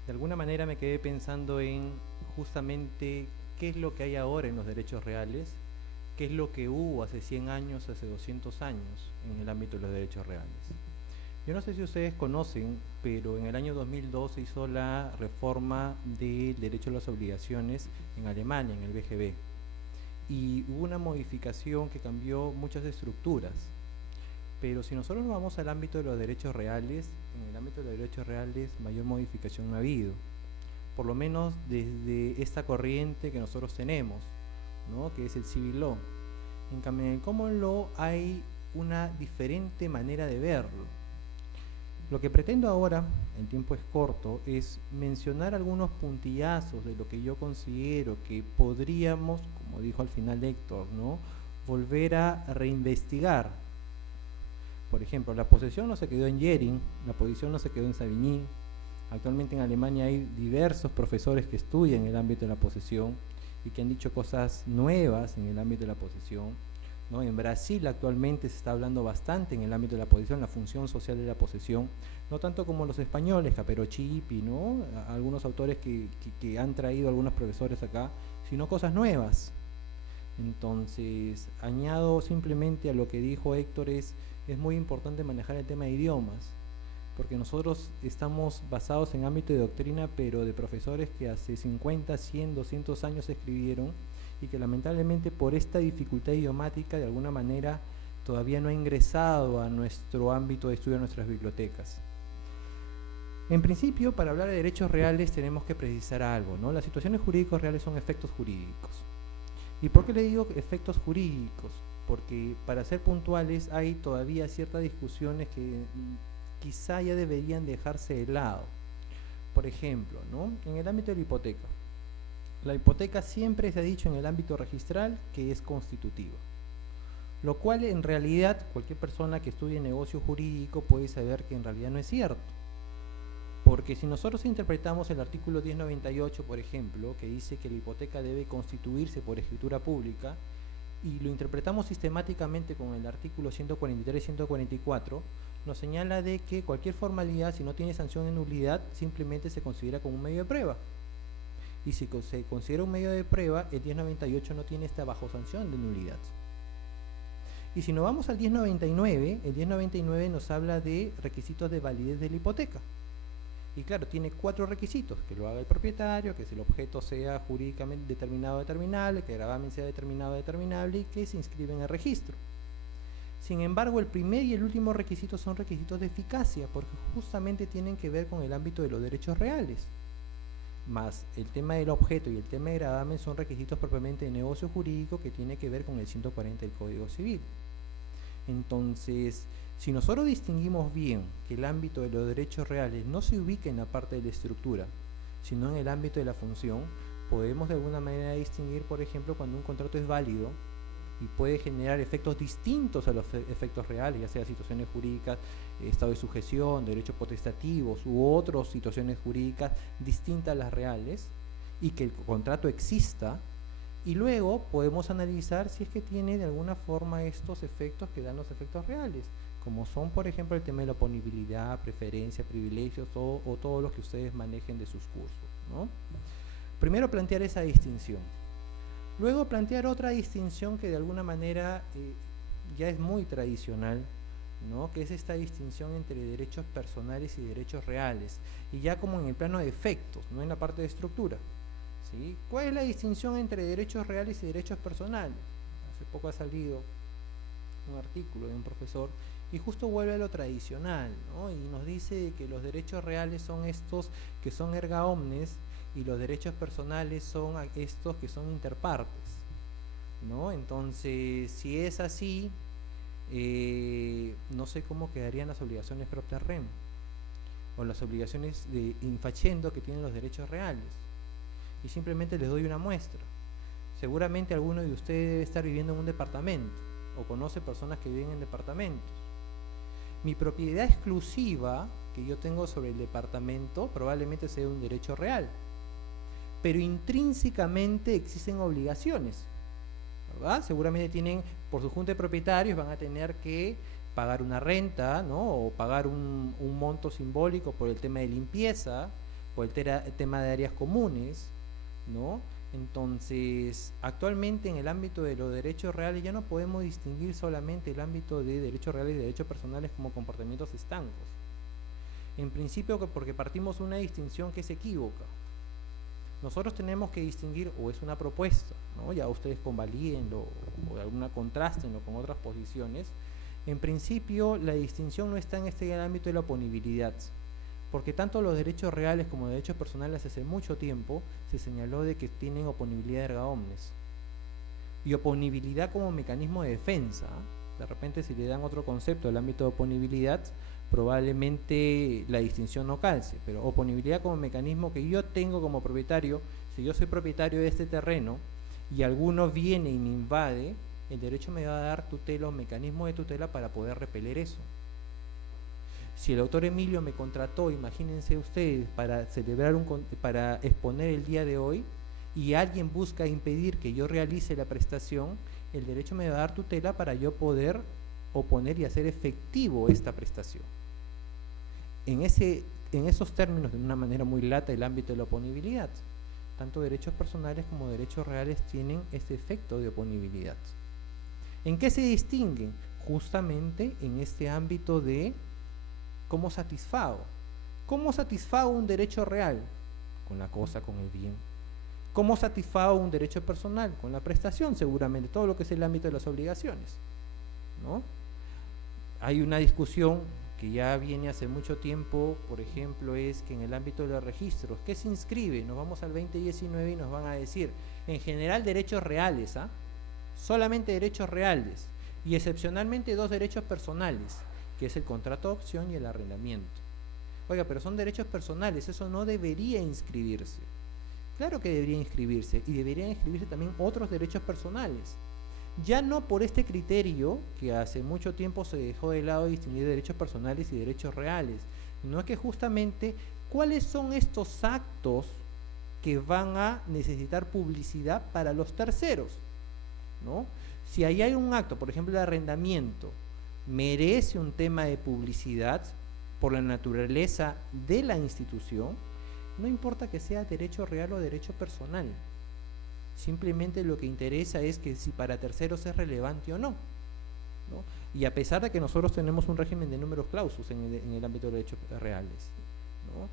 de alguna manera me quedé pensando en justamente qué es lo que hay ahora en los derechos reales, qué es lo que hubo hace 100 años, hace 200 años en el ámbito de los derechos reales. Yo no sé si ustedes conocen, pero en el año 2002 se hizo la reforma del derecho a las obligaciones en Alemania, en el BGB. Y hubo una modificación que cambió muchas estructuras. Pero si nosotros nos vamos al ámbito de los derechos reales, en el ámbito de los derechos reales mayor modificación no ha habido. Por lo menos desde esta corriente que nosotros tenemos, ¿no? Que es el Civil Law. En cambio, en el Common Law hay una diferente manera de verlo. Lo que pretendo ahora, el tiempo es corto, es mencionar algunos puntillazos de lo que yo considero que podríamos, como dijo al final Héctor, ¿no? Volver a reinvestigar. Por ejemplo, la posesión no se quedó en Jering, la posesión no se quedó en Savigny. Actualmente en Alemania hay diversos profesores que estudian el ámbito de la posesión y que han dicho cosas nuevas en el ámbito de la posesión, ¿no? En Brasil actualmente se está hablando bastante en el ámbito de la posesión, la función social de la posesión, no tanto como los españoles, Caperochipi, ¿no? Algunos autores que han traído algunos profesores acá, sino cosas nuevas. Entonces, añado simplemente a lo que dijo Héctor, es muy importante manejar el tema de idiomas, porque nosotros estamos basados en ámbito de doctrina, pero de profesores que hace 50, 100, 200 años escribieron y que lamentablemente por esta dificultad idiomática de alguna manera todavía no ha ingresado a nuestro ámbito de estudio, a nuestras bibliotecas. En principio, para hablar de derechos reales tenemos que precisar algo, ¿no? Las situaciones jurídicas reales son efectos jurídicos. ¿Y por qué le digo efectos jurídicos? Porque para ser puntuales hay todavía ciertas discusiones que quizá ya deberían dejarse de lado. Por ejemplo, ¿no? En el ámbito de la hipoteca. La hipoteca siempre se ha dicho en el ámbito registral que es constitutiva, lo cual en realidad cualquier persona que estudie negocio jurídico puede saber que en realidad no es cierto. Porque si nosotros interpretamos el artículo 1098, por ejemplo, que dice que la hipoteca debe constituirse por escritura pública, y lo interpretamos sistemáticamente con el artículo 143 y 144, nos señala de que cualquier formalidad, si no tiene sanción de nulidad, simplemente se considera como un medio de prueba. Y si se considera un medio de prueba, el 1098 no tiene esta bajo sanción de nulidad. Y si nos vamos al 1099, el 1099 nos habla de requisitos de validez de la hipoteca. Y claro, tiene 4 requisitos: que lo haga el propietario, que el objeto sea jurídicamente determinado o determinable, que el gravamen sea determinado o determinable y que se inscribe en el registro. Sin embargo, el primer y el último requisito son requisitos de eficacia, porque justamente tienen que ver con el ámbito de los derechos reales. más el tema del objeto y el tema de gravamen son requisitos propiamente de negocio jurídico que tiene que ver con el 140 del Código Civil. Entonces, si nosotros distinguimos bien que el ámbito de los derechos reales no se ubica en la parte de la estructura, sino en el ámbito de la función, podemos de alguna manera distinguir, por ejemplo, cuando un contrato es válido y puede generar efectos distintos a los efectos reales, ya sea situaciones jurídicas, estado de sujeción, derechos potestativos u otras situaciones jurídicas distintas a las reales, y que el contrato exista, y luego podemos analizar si es que tiene de alguna forma estos efectos que dan los efectos reales, como son, por ejemplo, el tema de la oponibilidad, preferencia, privilegios o todo lo que ustedes manejen de sus cursos, ¿no? Primero plantear esa distinción. Luego plantear otra distinción que de alguna manera ya es muy tradicional, ¿no? Que es esta distinción entre derechos personales y derechos reales, y ya como en el plano de efectos, no en la parte de estructura, ¿sí? ¿Cuál es la distinción entre derechos reales y derechos personales? Hace poco ha salido un artículo de un profesor y justo vuelve a lo tradicional, ¿no? Y nos dice que los derechos reales son estos que son erga omnes y los derechos personales son estos que son interpartes, ¿no? Entonces, si es así, no sé cómo quedarían las obligaciones propter rem o las obligaciones de infacendo que tienen los derechos reales. Y simplemente les doy una muestra. Seguramente alguno de ustedes debe estar viviendo en un departamento o conoce personas que viven en departamentos. Mi propiedad exclusiva que yo tengo sobre el departamento probablemente sea un derecho real, pero intrínsecamente existen obligaciones, ¿verdad? Seguramente tienen, por su junta de propietarios, van a tener que pagar una renta, ¿no? O pagar un monto simbólico por el tema de limpieza, por el tema de áreas comunes, ¿no? Entonces, actualmente en el ámbito de los derechos reales ya no podemos distinguir solamente el ámbito de derechos reales y derechos personales como comportamientos estancos. En principio, porque partimos de una distinción que es equívoca. Nosotros tenemos que distinguir, o es una propuesta, ¿no? Ya ustedes convalídenlo o de alguna contrastenlo con otras posiciones. En principio, la distinción no está en este ámbito de la oponibilidad, porque tanto los derechos reales como los derechos personales hace mucho tiempo se señaló de que tienen oponibilidad erga omnes y oponibilidad como mecanismo de defensa. De repente, si le dan otro concepto al ámbito de oponibilidad, probablemente la distinción no calce, pero oponibilidad como mecanismo que yo tengo como propietario. Si yo soy propietario de este terreno y alguno viene y me invade, el derecho me va a dar tutela o mecanismo de tutela para poder repeler eso. Si el autor Emilio me contrató, imagínense ustedes, para celebrar para exponer el día de hoy, y alguien busca impedir que yo realice la prestación, el derecho me va a dar tutela para yo poder oponer y hacer efectivo esta prestación. En esos términos, de una manera muy lata, el ámbito de la oponibilidad. Tanto derechos personales como derechos reales tienen este efecto de oponibilidad. ¿En qué se distinguen? Justamente en este ámbito de cómo satisfago. ¿Cómo satisfago un derecho real? Con la cosa, con el bien. ¿Cómo satisfago un derecho personal? Con la prestación, seguramente, todo lo que es el ámbito de las obligaciones, ¿no? Hay una discusión que ya viene hace mucho tiempo, por ejemplo, es que en el ámbito de los registros, ¿qué se inscribe? Nos vamos al 2019 y nos van a decir, en general derechos reales, ¿ah? Solamente derechos reales, y excepcionalmente dos derechos personales, que es el contrato de opción y el arrendamiento. Oiga, pero son derechos personales, eso no debería inscribirse. Claro que debería inscribirse, y deberían inscribirse también otros derechos personales. Ya no por este criterio que hace mucho tiempo se dejó de lado de distinguir derechos personales y derechos reales, sino que justamente cuáles son estos actos que van a necesitar publicidad para los terceros, ¿no? Si ahí hay un acto, por ejemplo el arrendamiento, merece un tema de publicidad por la naturaleza de la institución, no importa que sea derecho real o derecho personal. Simplemente lo que interesa es que si para terceros es relevante o no, ¿no? Y a pesar de que nosotros tenemos un régimen de números clausus en el ámbito de derechos reales, ¿no?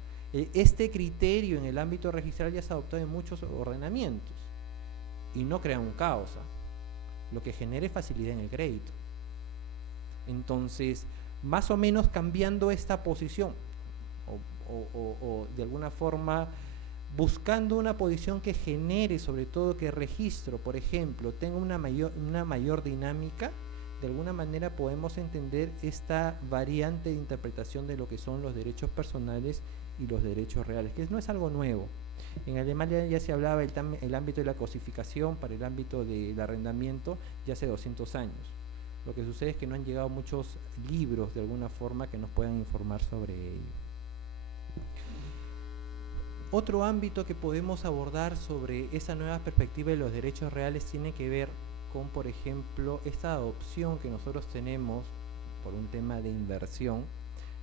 Este criterio en el ámbito registral ya se ha adoptado en muchos ordenamientos y no crea un caos, lo que genere facilidad en el crédito. Entonces, más o menos cambiando esta posición o de alguna forma buscando una posición que genere, sobre todo que registro, por ejemplo, tenga una mayor dinámica, de alguna manera podemos entender esta variante de interpretación de lo que son los derechos personales y los derechos reales, que no es algo nuevo. En Alemania ya se hablaba el ámbito de la cosificación para el ámbito del arrendamiento ya hace 200 años. Lo que sucede es que no han llegado muchos libros de alguna forma que nos puedan informar sobre ello. Otro ámbito que podemos abordar sobre esa nueva perspectiva de los derechos reales tiene que ver con, por ejemplo, esta adopción que nosotros tenemos por un tema de inversión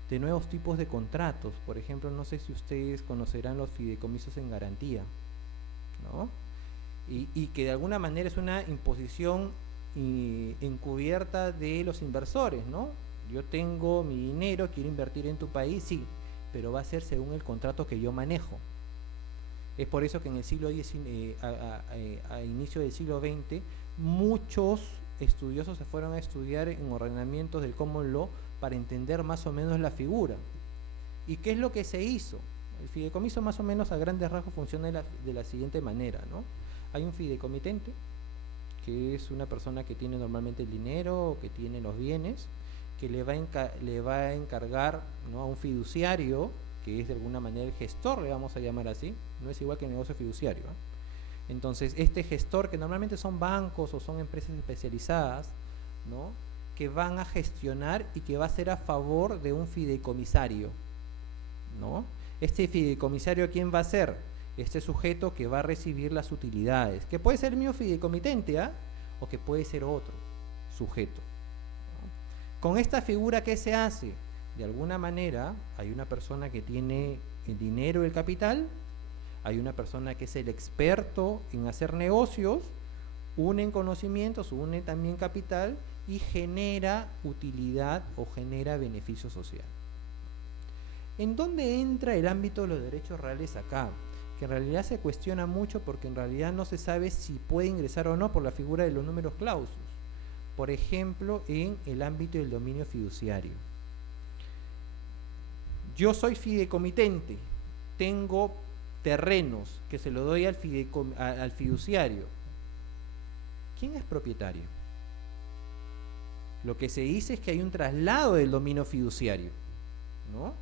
de nuevos tipos de contratos. Por ejemplo, no sé si ustedes conocerán los fideicomisos en garantía, ¿no? Y que de alguna manera es una imposición encubierta de los inversores, ¿no? Yo tengo mi dinero, quiero invertir en tu país, sí, pero va a ser según el contrato que yo manejo. Es por eso que en el siglo XIX, a inicio del siglo XX, muchos estudiosos se fueron a estudiar en ordenamientos del common law para entender más o menos la figura. ¿Y qué es lo que se hizo? El fideicomiso más o menos a grandes rasgos funciona de la siguiente manera, ¿no? Hay un fideicomitente, que es una persona que tiene normalmente el dinero o que tiene los bienes, que le va a encargar, ¿no?, a un fiduciario, que es de alguna manera el gestor, le vamos a llamar así, no es igual que el negocio fiduciario, ¿eh? Entonces, este gestor, que normalmente son bancos o son empresas especializadas, ¿no?, que van a gestionar y que va a ser a favor de un fideicomisario, ¿no? Este fideicomisario, ¿quién va a ser? Este sujeto que va a recibir las utilidades, que puede ser mío fideicomitente, ¿ah?, o que puede ser otro sujeto, ¿no? Con esta figura, ¿qué se hace? De alguna manera, hay una persona que tiene el dinero, el capital, hay una persona que es el experto en hacer negocios, unen conocimientos, une también capital y genera utilidad o genera beneficio social. ¿En dónde entra el ámbito de los derechos reales acá? Que en realidad se cuestiona mucho porque en realidad no se sabe si puede ingresar o no por la figura de los números clausus. Por ejemplo, en el ámbito del dominio fiduciario. Yo soy fideicomitente, tengo terrenos que se lo doy al fiduciario. ¿Quién es propietario? Lo que se dice es que hay un traslado del dominio fiduciario, ¿no?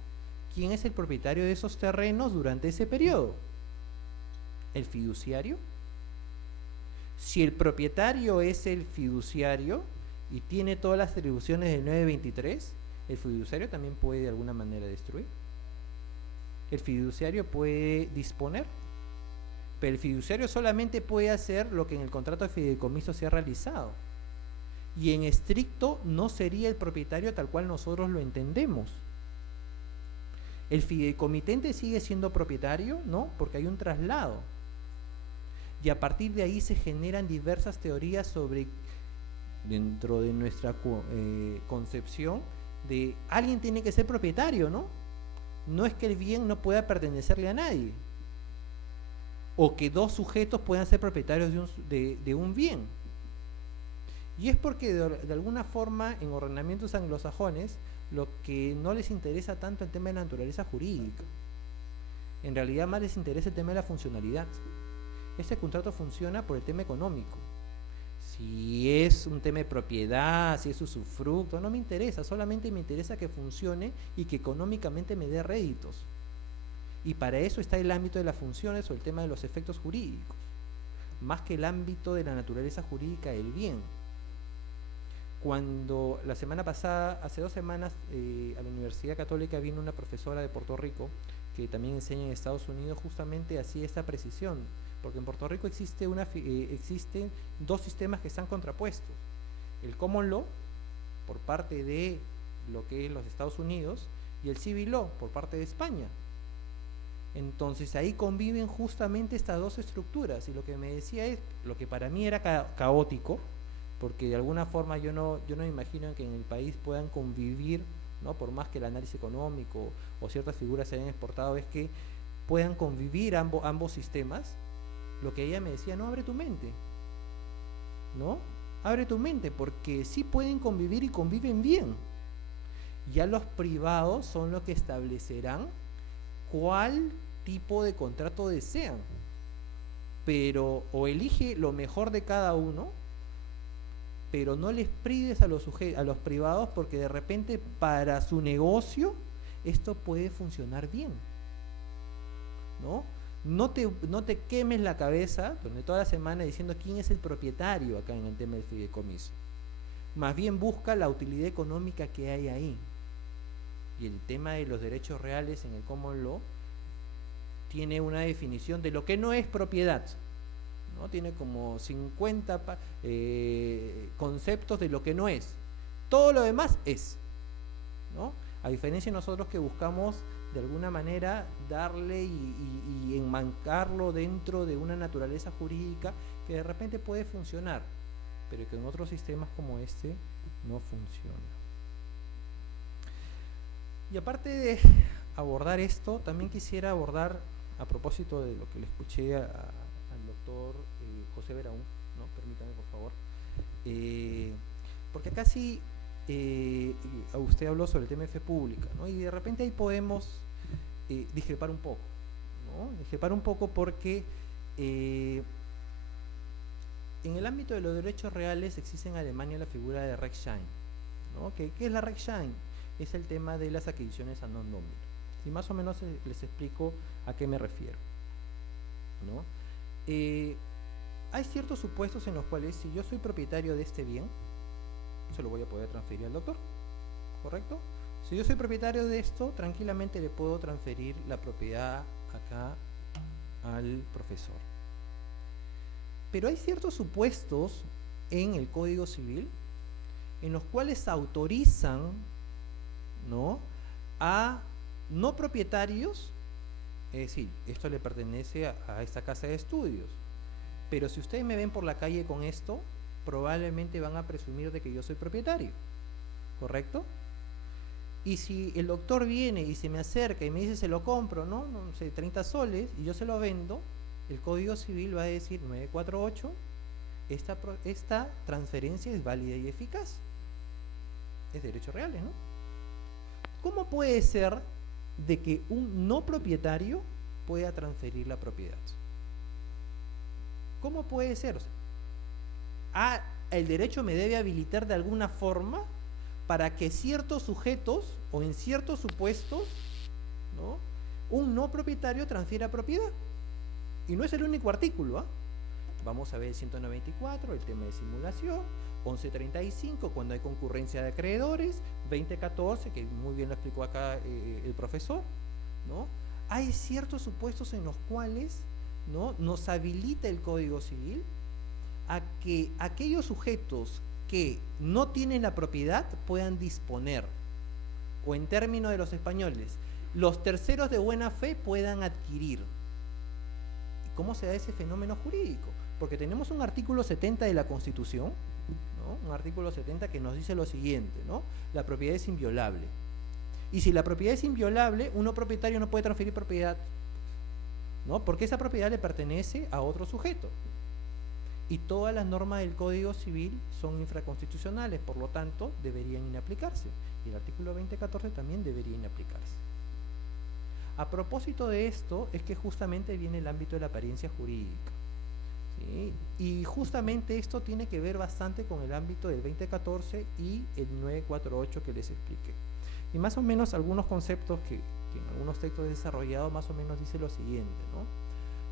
¿Quién es el propietario de esos terrenos durante ese periodo? ¿El fiduciario? Si el propietario es el fiduciario y tiene todas las atribuciones del 923, el fiduciario también puede de alguna manera destruir. El fiduciario puede disponer, pero el fiduciario solamente puede hacer lo que en el contrato de fideicomiso se ha realizado. Y en estricto no sería el propietario tal cual nosotros lo entendemos. El fideicomitente sigue siendo propietario, ¿no?, porque hay un traslado. Y a partir de ahí se generan diversas teorías sobre, dentro de nuestra concepción, de alguien tiene que ser propietario, ¿no? No es que el bien no pueda pertenecerle a nadie, o que dos sujetos puedan ser propietarios de un bien. Y es porque de alguna forma en ordenamientos anglosajones lo que no les interesa tanto el tema de la naturaleza jurídica. En realidad más les interesa el tema de la funcionalidad. Este contrato funciona por el tema económico. Si es un tema de propiedad, si es usufructo, no me interesa, solamente me interesa que funcione y que económicamente me dé réditos. Y para eso está el ámbito de las funciones o el tema de los efectos jurídicos, más que el ámbito de la naturaleza jurídica del bien. Cuando la semana pasada, hace 2 semanas, a la Universidad Católica vino una profesora de Puerto Rico que también enseña en Estados Unidos, justamente hacía esta precisión, porque en Puerto Rico existen 2 sistemas que están contrapuestos: el common law por parte de lo que es los Estados Unidos y el civil law por parte de España. Entonces ahí conviven justamente estas 2 estructuras, y lo que me decía es, lo que para mí era caótico, porque de alguna forma yo no me imagino que en el país puedan convivir, ¿no?, por más que el análisis económico o ciertas figuras se hayan exportado, es que puedan convivir ambos sistemas. Lo que ella me decía, no, abre tu mente, ¿no? Abre tu mente, porque sí pueden convivir y conviven bien. Ya los privados son los que establecerán cuál tipo de contrato desean, pero o elige lo mejor de cada uno, pero no les prives a los privados, porque de repente para su negocio esto puede funcionar bien, ¿no? No te quemes la cabeza durante toda la semana diciendo quién es el propietario acá en el tema del fideicomiso. Más bien busca la utilidad económica que hay ahí. Y el tema de los derechos reales en el common law tiene una definición de lo que no es propiedad, ¿no? Tiene como 50 conceptos de lo que no es. Todo lo demás es, ¿no? A diferencia de nosotros, que buscamos de alguna manera darle y enmarcarlo dentro de una naturaleza jurídica que de repente puede funcionar, pero que en otros sistemas como este no funciona. Y aparte de abordar esto, también quisiera abordar, a propósito de lo que le escuché al doctor José Veraún, ¿no? Permítame, por favor, porque acá sí usted habló sobre el tema de fe pública, ¿no? Y de repente ahí podemos discrepar un poco, ¿no? Discrepar un poco porque en el ámbito de los derechos reales existe en Alemania la figura de Rechtsschein, ¿no? ¿Qué es la Rechtsschein? Es el tema de las adquisiciones a non domino. Y más o menos les explico a qué me refiero, ¿no? Hay ciertos supuestos en los cuales, si yo soy propietario de este bien, se lo voy a poder transferir al doctor, ¿correcto? Si yo soy propietario de esto, tranquilamente le puedo transferir la propiedad acá al profesor. Pero hay ciertos supuestos en el Código Civil en los cuales autorizan, ¿no?, a no propietarios, es decir, esto le pertenece a esta casa de estudios, pero si ustedes me ven por la calle con esto, probablemente van a presumir de que yo soy propietario, ¿correcto? Y si el doctor viene y se me acerca y me dice se lo compro, no sé, 30 soles, y yo se lo vendo, el Código Civil va a decir 948, esta transferencia es válida y eficaz. Es derechos reales, ¿no? ¿Cómo puede ser de que un no propietario pueda transferir la propiedad? ¿Cómo puede ser? O sea, el derecho me debe habilitar de alguna forma para que ciertos sujetos o en ciertos supuestos, ¿no?, un no propietario transfiera propiedad. Y no es el único artículo, ¿ah? Vamos a ver el 194, el tema de simulación, 1135, cuando hay concurrencia de acreedores, 2014, que muy bien lo explicó acá el profesor, ¿no? Hay ciertos supuestos en los cuales, ¿no?, nos habilita el Código Civil a que aquellos sujetos que no tienen la propiedad puedan disponer, o en términos de los españoles, los terceros de buena fe puedan adquirir. ¿Y cómo se da ese fenómeno jurídico? Porque tenemos un artículo 70 de la Constitución, ¿no?, un artículo 70 que nos dice lo siguiente, ¿no? La propiedad es inviolable. Y si la propiedad es inviolable, uno propietario no puede transferir propiedad, ¿no?, porque esa propiedad le pertenece a otro sujeto. Y todas las normas del Código Civil son infraconstitucionales, por lo tanto, deberían inaplicarse. Y el artículo 2014 también debería inaplicarse. A propósito de esto, es que justamente viene el ámbito de la apariencia jurídica, ¿sí? Y justamente esto tiene que ver bastante con el ámbito del 2014 y el 948 que les expliqué. Y más o menos algunos conceptos que en algunos textos he desarrollado, más o menos dice lo siguiente, ¿no?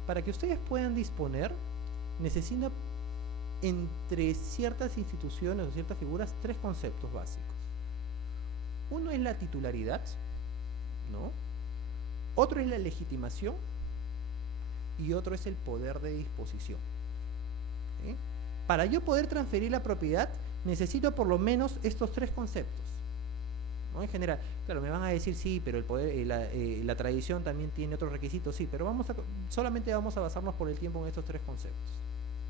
Para que ustedes puedan disponer, necesitan entre ciertas instituciones o ciertas figuras tres conceptos básicos. Uno es la titularidad, ¿no? Otro es la legitimación y otro es el poder de disposición, ¿sí? Para yo poder transferir la propiedad necesito por lo menos estos tres conceptos, ¿no? En general, claro, me van a decir sí, pero el poder, la tradición también tiene otros requisitos, sí, pero solamente vamos a basarnos por el tiempo en estos tres conceptos,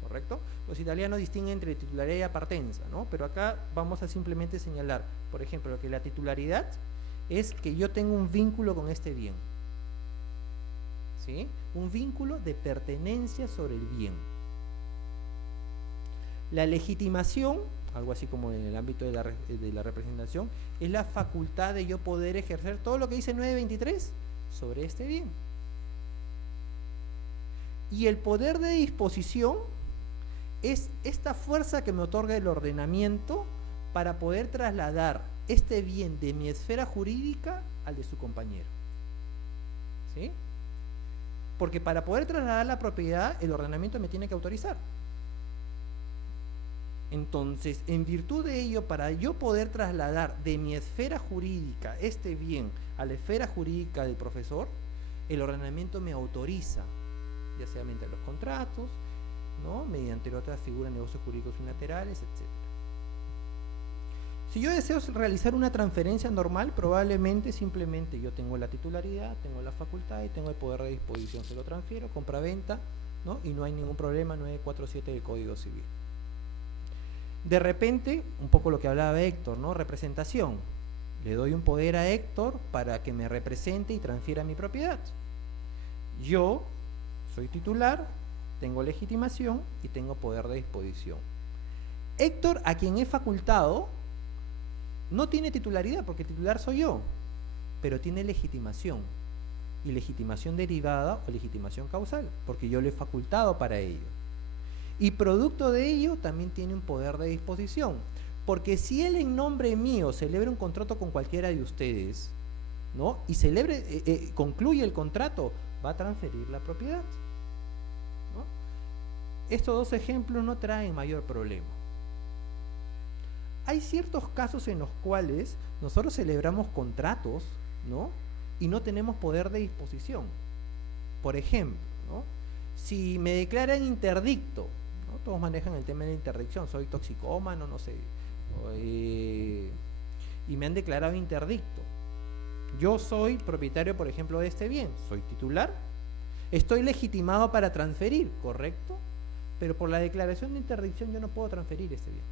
¿correcto? Los italianos distinguen entre titularidad y apartenza, ¿no? Pero acá vamos a simplemente señalar, por ejemplo, que la titularidad es que yo tengo un vínculo con este bien, ¿sí? Un vínculo de pertenencia sobre el bien. La legitimación, algo así como en el ámbito de la representación, es la facultad de yo poder ejercer todo lo que dice 923 sobre este bien, Y el poder de disposición es esta fuerza que me otorga el ordenamiento para poder trasladar este bien de mi esfera jurídica al de su compañero. ¿Sí? Porque para poder trasladar la propiedad, el ordenamiento me tiene que autorizar. Entonces, en virtud de ello, para yo poder trasladar de mi esfera jurídica este bien a la esfera jurídica del profesor, el ordenamiento me autoriza, ya sea mediante los contratos, ¿no?, mediante otras figuras de negocios jurídicos unilaterales, etc. Si yo deseo realizar una transferencia normal, probablemente simplemente yo tengo la titularidad, tengo la facultad y tengo el poder de disposición. Se lo transfiero, compra-venta, ¿no?, y no hay ningún problema, 947 del Código Civil. De repente, un poco lo que hablaba Héctor, ¿no?, representación. Le doy un poder a Héctor para que me represente y transfiera mi propiedad. Yo soy titular, tengo legitimación y tengo poder de disposición. Héctor, a quien he facultado, no tiene titularidad, porque titular soy yo, pero tiene legitimación, y legitimación derivada o legitimación causal, porque yo le he facultado para ello. Y producto de ello también tiene un poder de disposición, porque si él en nombre mío celebra un contrato con cualquiera de ustedes, ¿no?, y concluye el contrato, va a transferir la propiedad, ¿no? Estos dos ejemplos no traen mayor problema. Hay ciertos casos en los cuales nosotros celebramos contratos, ¿no?, y no tenemos poder de disposición. Por ejemplo, ¿no?, si me declaran interdicto, ¿no?, todos manejan el tema de la interdicción, soy toxicómano, no sé, y me han declarado interdicto. Yo soy propietario, por ejemplo, de este bien, soy titular, estoy legitimado para transferir, ¿correcto? Pero por la declaración de interdicción yo no puedo transferir este bien.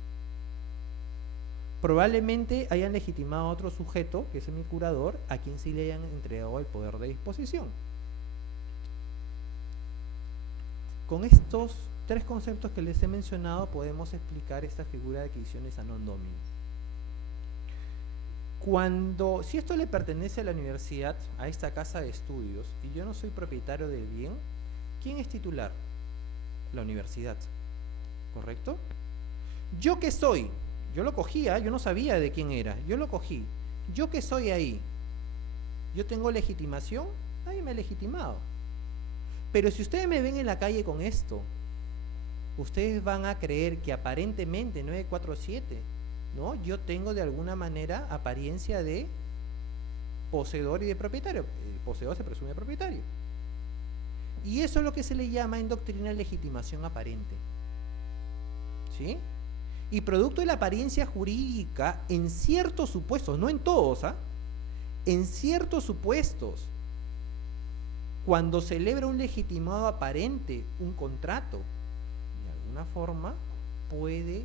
Probablemente hayan legitimado a otro sujeto, que es mi curador, a quien sí le hayan entregado el poder de disposición. Con estos tres conceptos que les he mencionado podemos explicar esta figura de adquisiciones a non domini. Si esto le pertenece a la universidad, a esta casa de estudios, y yo no soy propietario del bien, ¿quién es titular? La universidad, ¿correcto? ¿Yo qué soy? Yo lo cogía, yo no sabía de quién era, yo lo cogí. ¿Yo qué soy ahí? ¿Yo tengo legitimación? Nadie me ha legitimado. Pero si ustedes me ven en la calle con esto, ustedes van a creer que aparentemente 947, ¿no?, yo tengo de alguna manera apariencia de poseedor y de propietario. El poseedor se presume propietario. Y eso es lo que se le llama en doctrina legitimación aparente. ¿Sí? Y producto de la apariencia jurídica, en ciertos supuestos, no en todos, en ciertos supuestos, cuando celebra un legitimado aparente un contrato, de alguna forma puede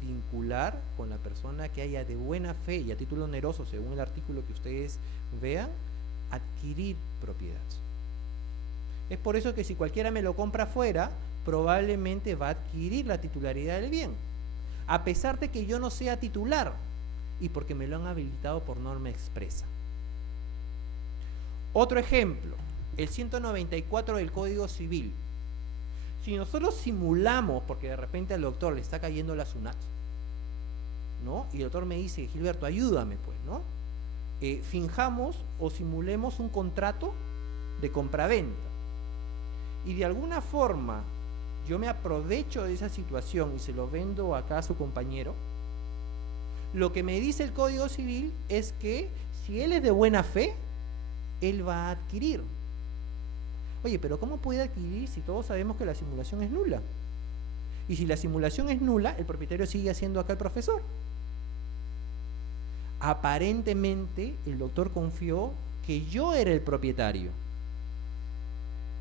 vincular con la persona que haya de buena fe y a título oneroso, según el artículo que ustedes vean, adquirir propiedad. Es por eso que si cualquiera me lo compra afuera, probablemente va a adquirir la titularidad del bien, a pesar de que yo no sea titular y porque me lo han habilitado por norma expresa. Otro ejemplo, el 194 del Código Civil. Si nosotros simulamos, porque de repente al doctor le está cayendo la SUNAT, ¿no?, y el doctor me dice, Gilberto, ayúdame, pues, ¿no?, finjamos o simulemos un contrato de compraventa, y de alguna forma yo me aprovecho de esa situación y se lo vendo acá a su compañero, lo que me dice el Código Civil es que si él es de buena fe, él va a adquirir. Oye, pero ¿cómo puede adquirir si todos sabemos que la simulación es nula? Y si la simulación es nula, el propietario sigue siendo acá el profesor. Aparentemente, el doctor confió que yo era el propietario,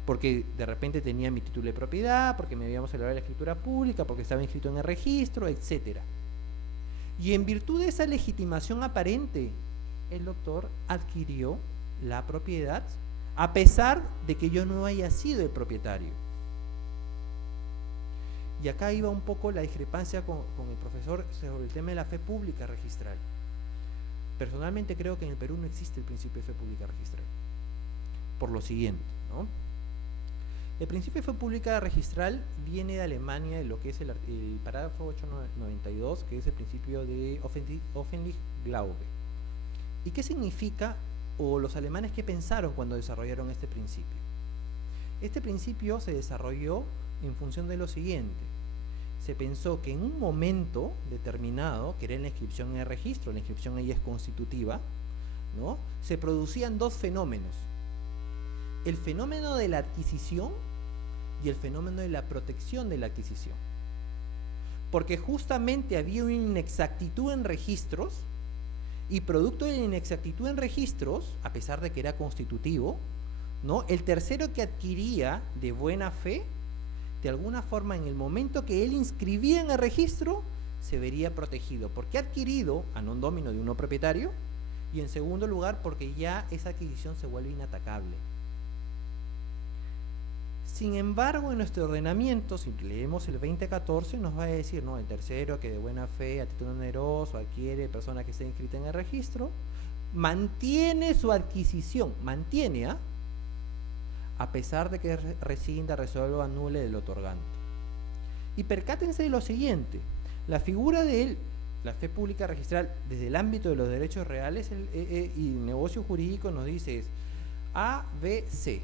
porque de repente tenía mi título de propiedad, porque me habíamos celebrado la escritura pública, porque estaba inscrito en el registro, etc. Y en virtud de esa legitimación aparente, el doctor adquirió la propiedad a pesar de que yo no haya sido el propietario. Y acá iba un poco la discrepancia con el profesor sobre el tema de la fe pública registral. Personalmente creo que en el Perú no existe el principio de fe pública registral, por lo siguiente, ¿no? El principio de fe pública registral viene de Alemania, de lo que es el parágrafo 892, que es el principio de Offentliche Glaube. ¿Y qué significa, o los alemanes qué pensaron cuando desarrollaron este principio? Este principio se desarrolló en función de lo siguiente. Se pensó que en un momento determinado, que era en la inscripción en el registro, la inscripción ahí es constitutiva, ¿no?, se producían dos fenómenos: el fenómeno de la adquisición y el fenómeno de la protección de la adquisición. Porque justamente había una inexactitud en registros, y producto de la inexactitud en registros, a pesar de que era constitutivo, ¿no?, el tercero que adquiría de buena fe, de alguna forma en el momento que él inscribía en el registro, se vería protegido, porque ha adquirido a non domino de uno propietario, y en segundo lugar porque ya esa adquisición se vuelve inatacable. Sin embargo, en nuestro ordenamiento, si leemos el 2014, nos va a decir, no, el tercero que de buena fe, a título oneroso, adquiere persona que esté inscrita en el registro, mantiene su adquisición, mantiene, a pesar de que rescinda, resuelva o anule el otorgante. Y percátense de lo siguiente: la figura de él, la fe pública registral, desde el ámbito de los derechos reales y el negocio jurídico, nos dice es A, B, C.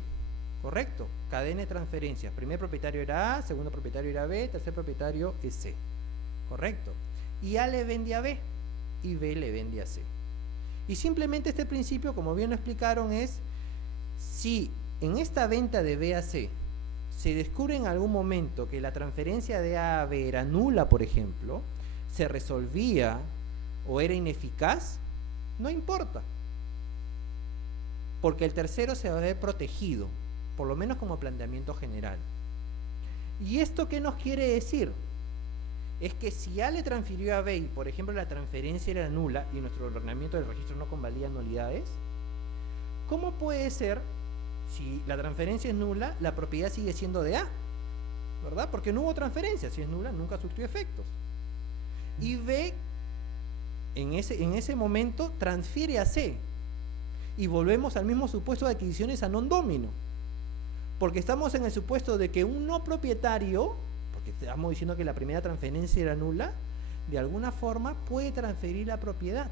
¿Correcto? Cadena de transferencias. Primer propietario era A, segundo propietario era B, tercer propietario es C. ¿Correcto? Y A le vende a B y B le vende a C. Y simplemente este principio, como bien lo explicaron, es si en esta venta de B a C se descubre en algún momento que la transferencia de A a B era nula, por ejemplo, se resolvía o era ineficaz, no importa, porque el tercero se va a ver protegido, por lo menos como planteamiento general. ¿Y esto qué nos quiere decir? Es que si A le transfirió a B y, por ejemplo, la transferencia era nula y nuestro ordenamiento del registro no convalida nulidades, ¿cómo puede ser, si la transferencia es nula, la propiedad sigue siendo de A? ¿Verdad? Porque no hubo transferencia. Si es nula, nunca surtió efectos. Y B, en ese momento, transfiere a C. Y volvemos al mismo supuesto de adquisiciones a non domino. Porque estamos en el supuesto de que un no propietario, porque estamos diciendo que la primera transferencia era nula, de alguna forma puede transferir la propiedad.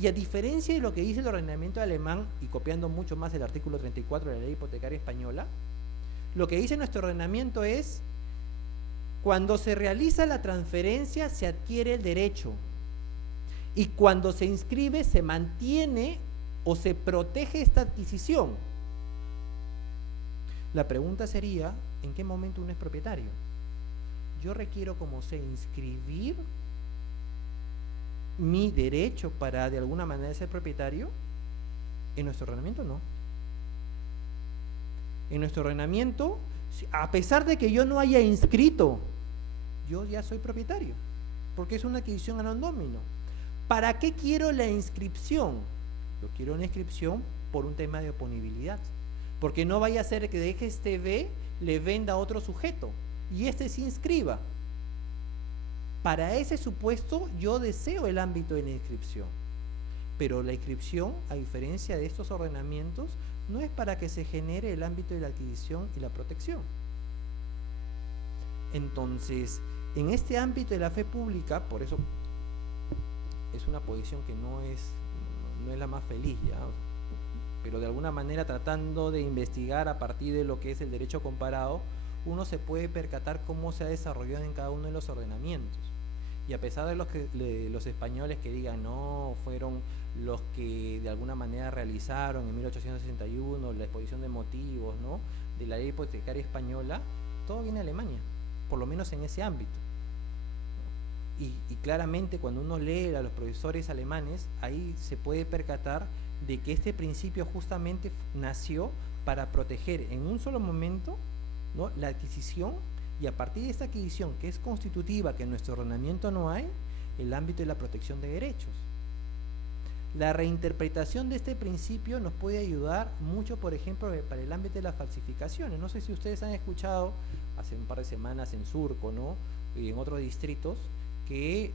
Y a diferencia de lo que dice el ordenamiento alemán, y copiando mucho más el artículo 34 de la ley hipotecaria española, lo que dice nuestro ordenamiento es: cuando se realiza la transferencia se adquiere el derecho, y cuando se inscribe se mantiene o se protege esta adquisición. La pregunta sería, ¿en qué momento uno es propietario? Yo requiero, como sé, inscribir mi derecho para de alguna manera ser propietario. En nuestro ordenamiento no. En nuestro ordenamiento, a pesar de que yo no haya inscrito, yo ya soy propietario, porque es una adquisición a non domino. ¿Para qué quiero la inscripción? Yo quiero una inscripción por un tema de oponibilidad, porque no vaya a ser que deje este B, le venda a otro sujeto y este se inscriba. Para ese supuesto yo deseo el ámbito de la inscripción, pero la inscripción, a diferencia de estos ordenamientos, no es para que se genere el ámbito de la adquisición y la protección. Entonces, en este ámbito de la fe pública, por eso es una posición que no es la más feliz, ¿ya? Pero de alguna manera, tratando de investigar a partir de lo que es el derecho comparado, uno se puede percatar cómo se ha desarrollado en cada uno de los ordenamientos. Y a pesar de los españoles que digan, no, fueron los que de alguna manera realizaron en 1861 la exposición de motivos, ¿no?, de la ley hipotecaria española, todo viene de Alemania, por lo menos en ese ámbito. Y claramente cuando uno lee a los profesores alemanes, ahí se puede percatar de que este principio justamente nació para proteger en un solo momento, ¿no?, la adquisición, y a partir de esta adquisición, que es constitutiva, que en nuestro ordenamiento no hay, el ámbito de la protección de derechos. La reinterpretación de este principio nos puede ayudar mucho, por ejemplo, para el ámbito de las falsificaciones. No sé si ustedes han escuchado hace un par de semanas en Surco, ¿no?, y en otros distritos, que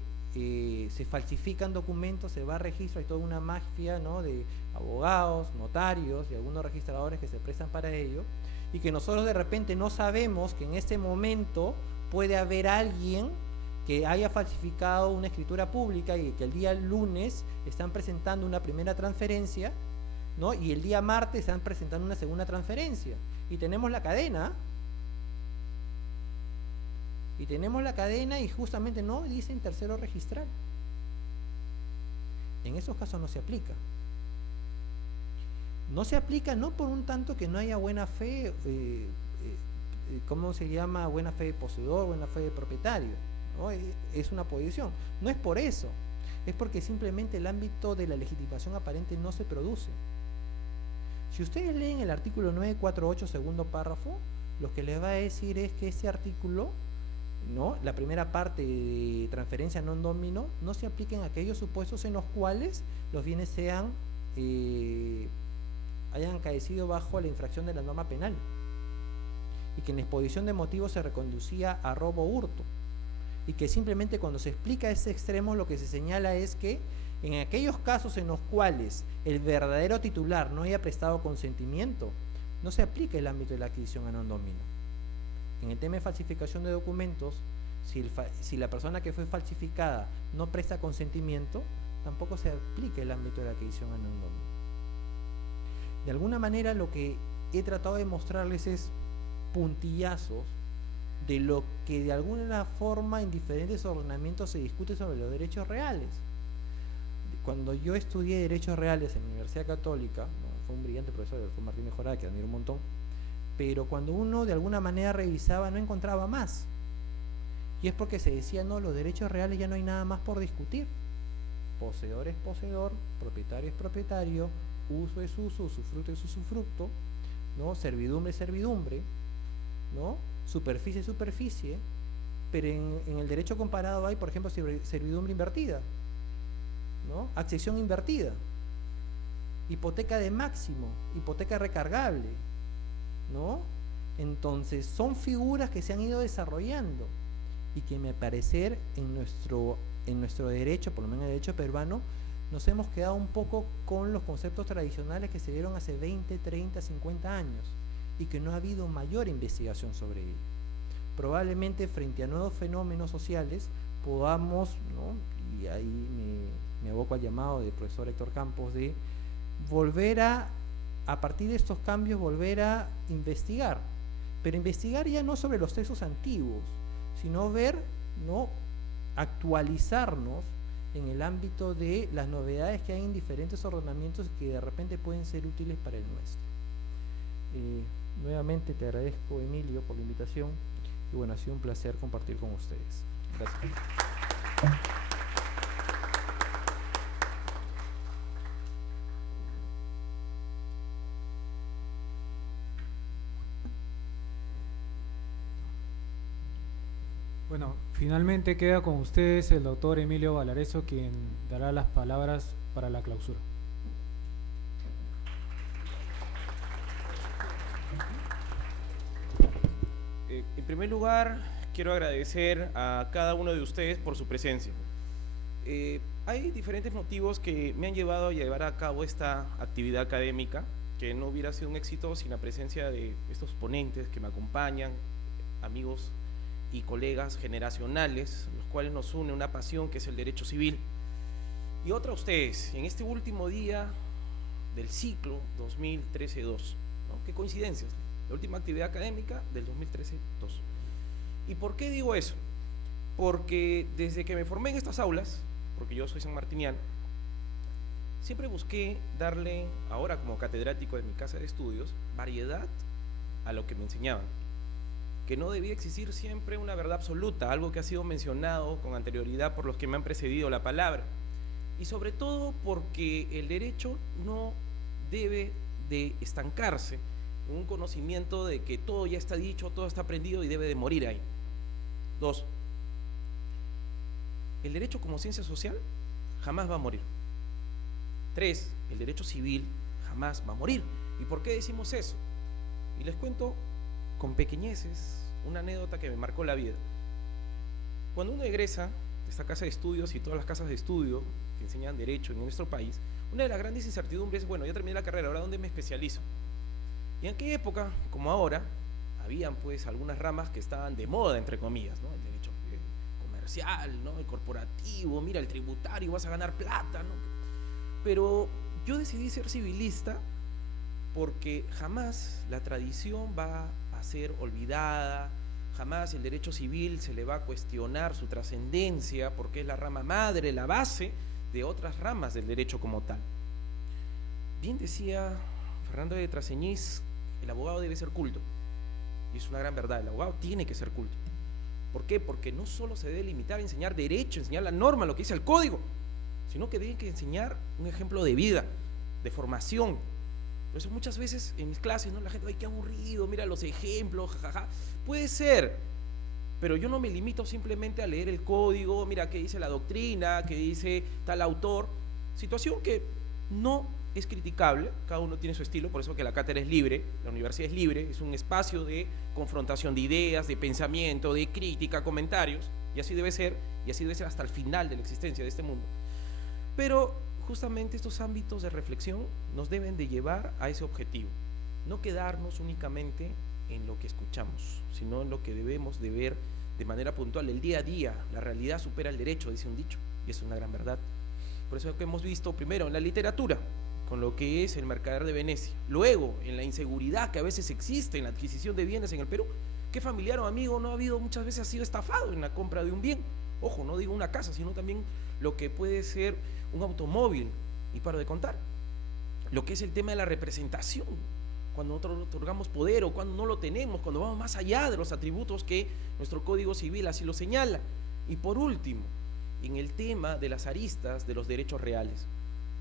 se falsifican documentos, se va a registro, hay toda una mafia, ¿no?, de abogados, notarios y algunos registradores que se prestan para ello, y que nosotros de repente no sabemos que en este momento puede haber alguien que haya falsificado una escritura pública y que el día lunes están presentando una primera transferencia, ¿no? Y el día martes están presentando una segunda transferencia. Y tenemos la cadena. Y justamente no dicen tercero registral. En esos casos no se aplica. No se aplica no por un tanto que no haya buena fe, ¿cómo se llama? Buena fe de poseedor, buena fe de propietario, ¿no? Es una posición. No es por eso, es porque simplemente el ámbito de la legitimación aparente no se produce. Si ustedes leen el artículo 948, segundo párrafo, lo que les va a decir es que ese artículo, ¿no?, la primera parte de transferencia non domino, no se aplica en aquellos supuestos en los cuales los bienes hayan caecido bajo la infracción de la norma penal y que en la exposición de motivos se reconducía a robo o hurto, y que simplemente cuando se explica ese extremo lo que se señala es que en aquellos casos en los cuales el verdadero titular no haya prestado consentimiento, no se aplica el ámbito de la adquisición a non domino. En el tema de falsificación de documentos, si la persona que fue falsificada no presta consentimiento, tampoco se aplica el ámbito de la adquisición a non domino. De alguna manera lo que he tratado de mostrarles es puntillazos de lo que de alguna forma en diferentes ordenamientos se discute sobre los derechos reales. Cuando yo estudié derechos reales en la Universidad Católica, ¿no?, fue un brillante profesor, fue Martín Mejorada, que admiro un montón, pero cuando uno de alguna manera revisaba no encontraba más. Y es porque se decía, no, los derechos reales ya no hay nada más por discutir. Poseedor es poseedor, propietario es propietario, uso es uso, usufructo es usufructo, ¿no?, servidumbre es servidumbre, ¿no?, superficie es superficie, pero en el derecho comparado hay, por ejemplo, servidumbre invertida, ¿no?, accesión invertida, hipoteca de máximo, hipoteca recargable, ¿no? Entonces son figuras que se han ido desarrollando y que, me parecer, en nuestro derecho, por lo menos en el derecho peruano, nos hemos quedado un poco con los conceptos tradicionales que se dieron hace 20, 30, 50 años y que no ha habido mayor investigación sobre ello. Probablemente frente a nuevos fenómenos sociales podamos, ¿no?, y ahí me aboco al llamado del profesor Héctor Campos, de volver a partir de estos cambios, volver a investigar, pero investigar ya no sobre los textos antiguos, sino ver, ¿no?, actualizarnos en el ámbito de las novedades que hay en diferentes ordenamientos que de repente pueden ser útiles para el nuestro. Nuevamente te agradezco, Emilio, por la invitación y bueno, ha sido un placer compartir con ustedes. Gracias. Bueno, finalmente queda con ustedes el doctor Emilio Valareso, quien dará las palabras para la clausura. En primer lugar, quiero agradecer a cada uno de ustedes por su presencia. Hay diferentes motivos que me han llevado a llevar a cabo esta actividad académica, que no hubiera sido un éxito sin la presencia de estos ponentes que me acompañan, amigos y colegas generacionales, los cuales nos une una pasión que es el derecho civil. Y otra a ustedes, en este último día del ciclo 2013-2, ¿no? Qué coincidencias, la última actividad académica del 2013-2. ¿Y por qué digo eso? Porque desde que me formé en estas aulas, porque yo soy sanmartiniano, siempre busqué darle, ahora como catedrático de mi casa de estudios, variedad a lo que me enseñaban. Que no debía existir siempre una verdad absoluta, algo que ha sido mencionado con anterioridad por los que me han precedido la palabra. Y sobre todo porque el derecho no debe de estancarse en un conocimiento de que todo ya está dicho, todo está aprendido y debe de morir ahí. 2. El derecho como ciencia social jamás va a morir. 3. El derecho civil jamás va a morir. ¿Y por qué decimos eso? Y les cuento con pequeñeces una anécdota que me marcó la vida. Cuando uno egresa de esta casa de estudios y todas las casas de estudio que enseñan derecho en nuestro país, una de las grandes incertidumbres es, bueno, ya terminé la carrera, ¿ahora dónde me especializo? Y en aquella época, como ahora, habían pues algunas ramas que estaban de moda, entre comillas, ¿no? El derecho comercial, ¿no? El corporativo, mira, el tributario, vas a ganar plata, ¿no? Pero yo decidí ser civilista porque jamás la tradición va a ser olvidada, jamás el derecho civil se le va a cuestionar su trascendencia, porque es la rama madre, la base de otras ramas del derecho como tal. Bien decía Fernando de Traseñís, el abogado debe ser culto, y es una gran verdad, el abogado tiene que ser culto. ¿Por qué? Porque no solo se debe limitar a enseñar derecho, enseñar la norma, lo que dice el código, sino que debe que enseñar un ejemplo de vida, de formación. Por eso muchas veces en mis clases, ¿no? La gente, ay, qué aburrido, mira los ejemplos, jajaja. Puede ser, pero yo no me limito simplemente a leer el código, mira qué dice la doctrina, qué dice tal autor, situación que no es criticable, cada uno tiene su estilo, por eso que la cátedra es libre, la universidad es libre, es un espacio de confrontación de ideas, de pensamiento, de crítica, comentarios, y así debe ser hasta el final de la existencia de este mundo. Pero justamente estos ámbitos de reflexión nos deben de llevar a ese objetivo, no quedarnos únicamente en lo que escuchamos, sino en lo que debemos de ver de manera puntual, el día a día. La realidad supera el derecho, dice un dicho, y es una gran verdad. Por eso es que hemos visto primero en la literatura, con lo que es el Mercader de Venecia, luego en la inseguridad que a veces existe en la adquisición de bienes en el Perú. ¿Qué familiar o amigo no ha habido muchas veces, ha sido estafado en la compra de un bien? Ojo, no digo una casa, sino también lo que puede ser un automóvil, y paro de contar. Lo que es el tema de la representación, cuando nosotros otorgamos poder o cuando no lo tenemos, cuando vamos más allá de los atributos que nuestro Código Civil así lo señala. Y por último, en el tema de las aristas de los derechos reales.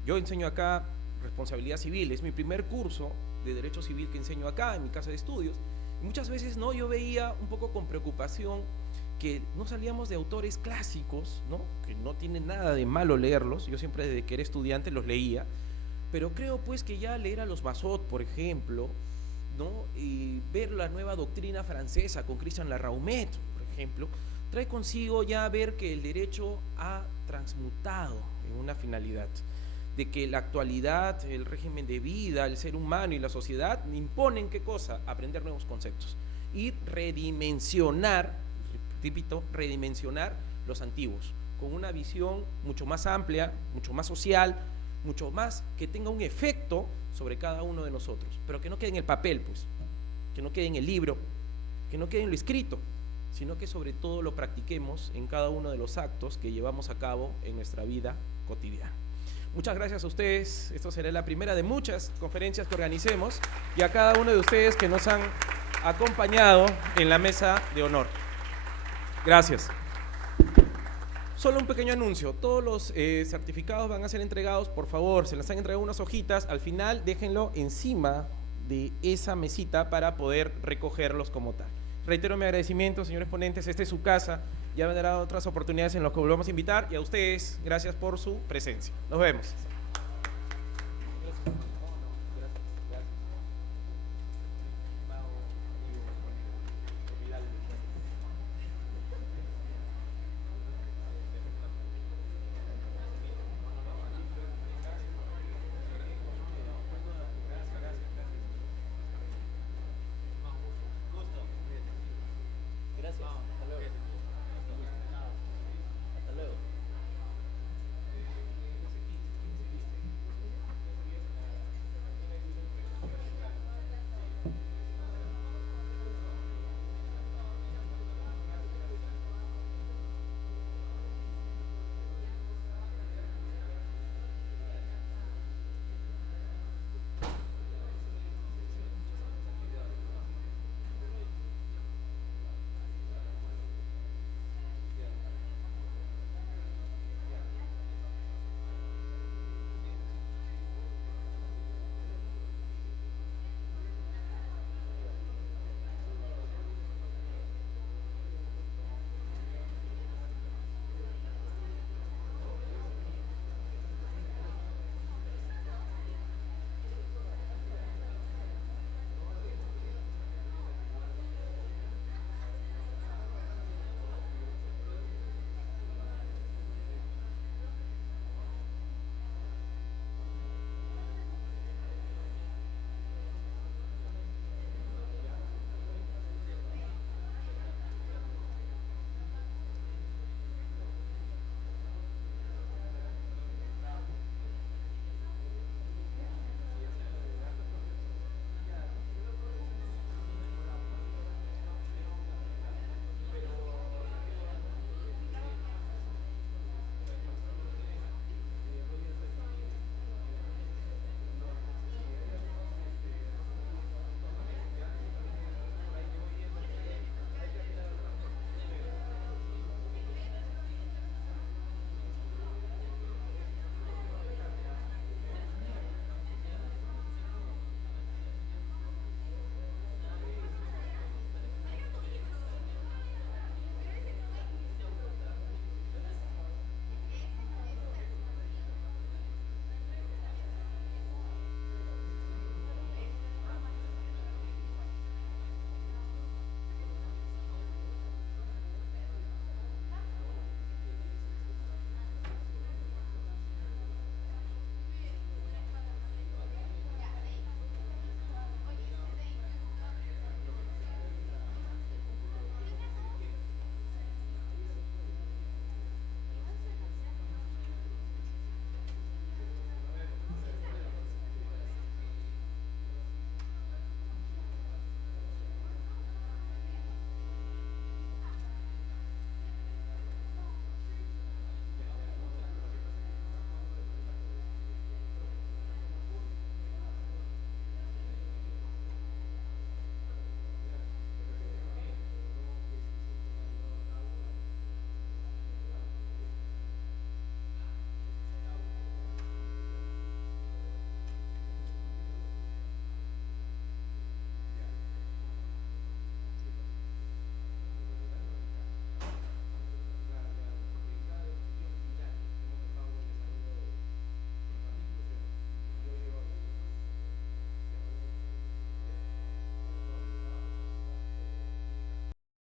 Yo enseño acá responsabilidad civil, es mi primer curso de derecho civil que enseño acá en mi casa de estudios, y muchas veces no, yo veía un poco con preocupación que no salíamos de autores clásicos, ¿no? Que no tiene nada de malo leerlos, yo siempre desde que era estudiante los leía, pero creo pues que ya leer a los Massot, por ejemplo, ¿no? Y ver la nueva doctrina francesa con Christian Larraumet, por ejemplo, trae consigo ya ver que el derecho ha transmutado en una finalidad, de que la actualidad, el régimen de vida, el ser humano y la sociedad imponen, ¿qué cosa? Aprender nuevos conceptos y redimensionar, repito, redimensionar los antiguos, con una visión mucho más amplia, mucho más social, mucho más que tenga un efecto sobre cada uno de nosotros, pero que no quede en el papel, pues, que no quede en el libro, que no quede en lo escrito, sino que sobre todo lo practiquemos en cada uno de los actos que llevamos a cabo en nuestra vida cotidiana. Muchas gracias a ustedes, esto será la primera de muchas conferencias que organicemos, y a cada uno de ustedes que nos han acompañado en la mesa de honor. Gracias. Solo un pequeño anuncio, todos los certificados van a ser entregados, por favor, se les han entregado unas hojitas, al final déjenlo encima de esa mesita para poder recogerlos como tal. Reitero mi agradecimiento, señores ponentes, esta es su casa, ya vendrán otras oportunidades en las que volvamos a invitar, y a ustedes, gracias por su presencia. Nos vemos. Gracias.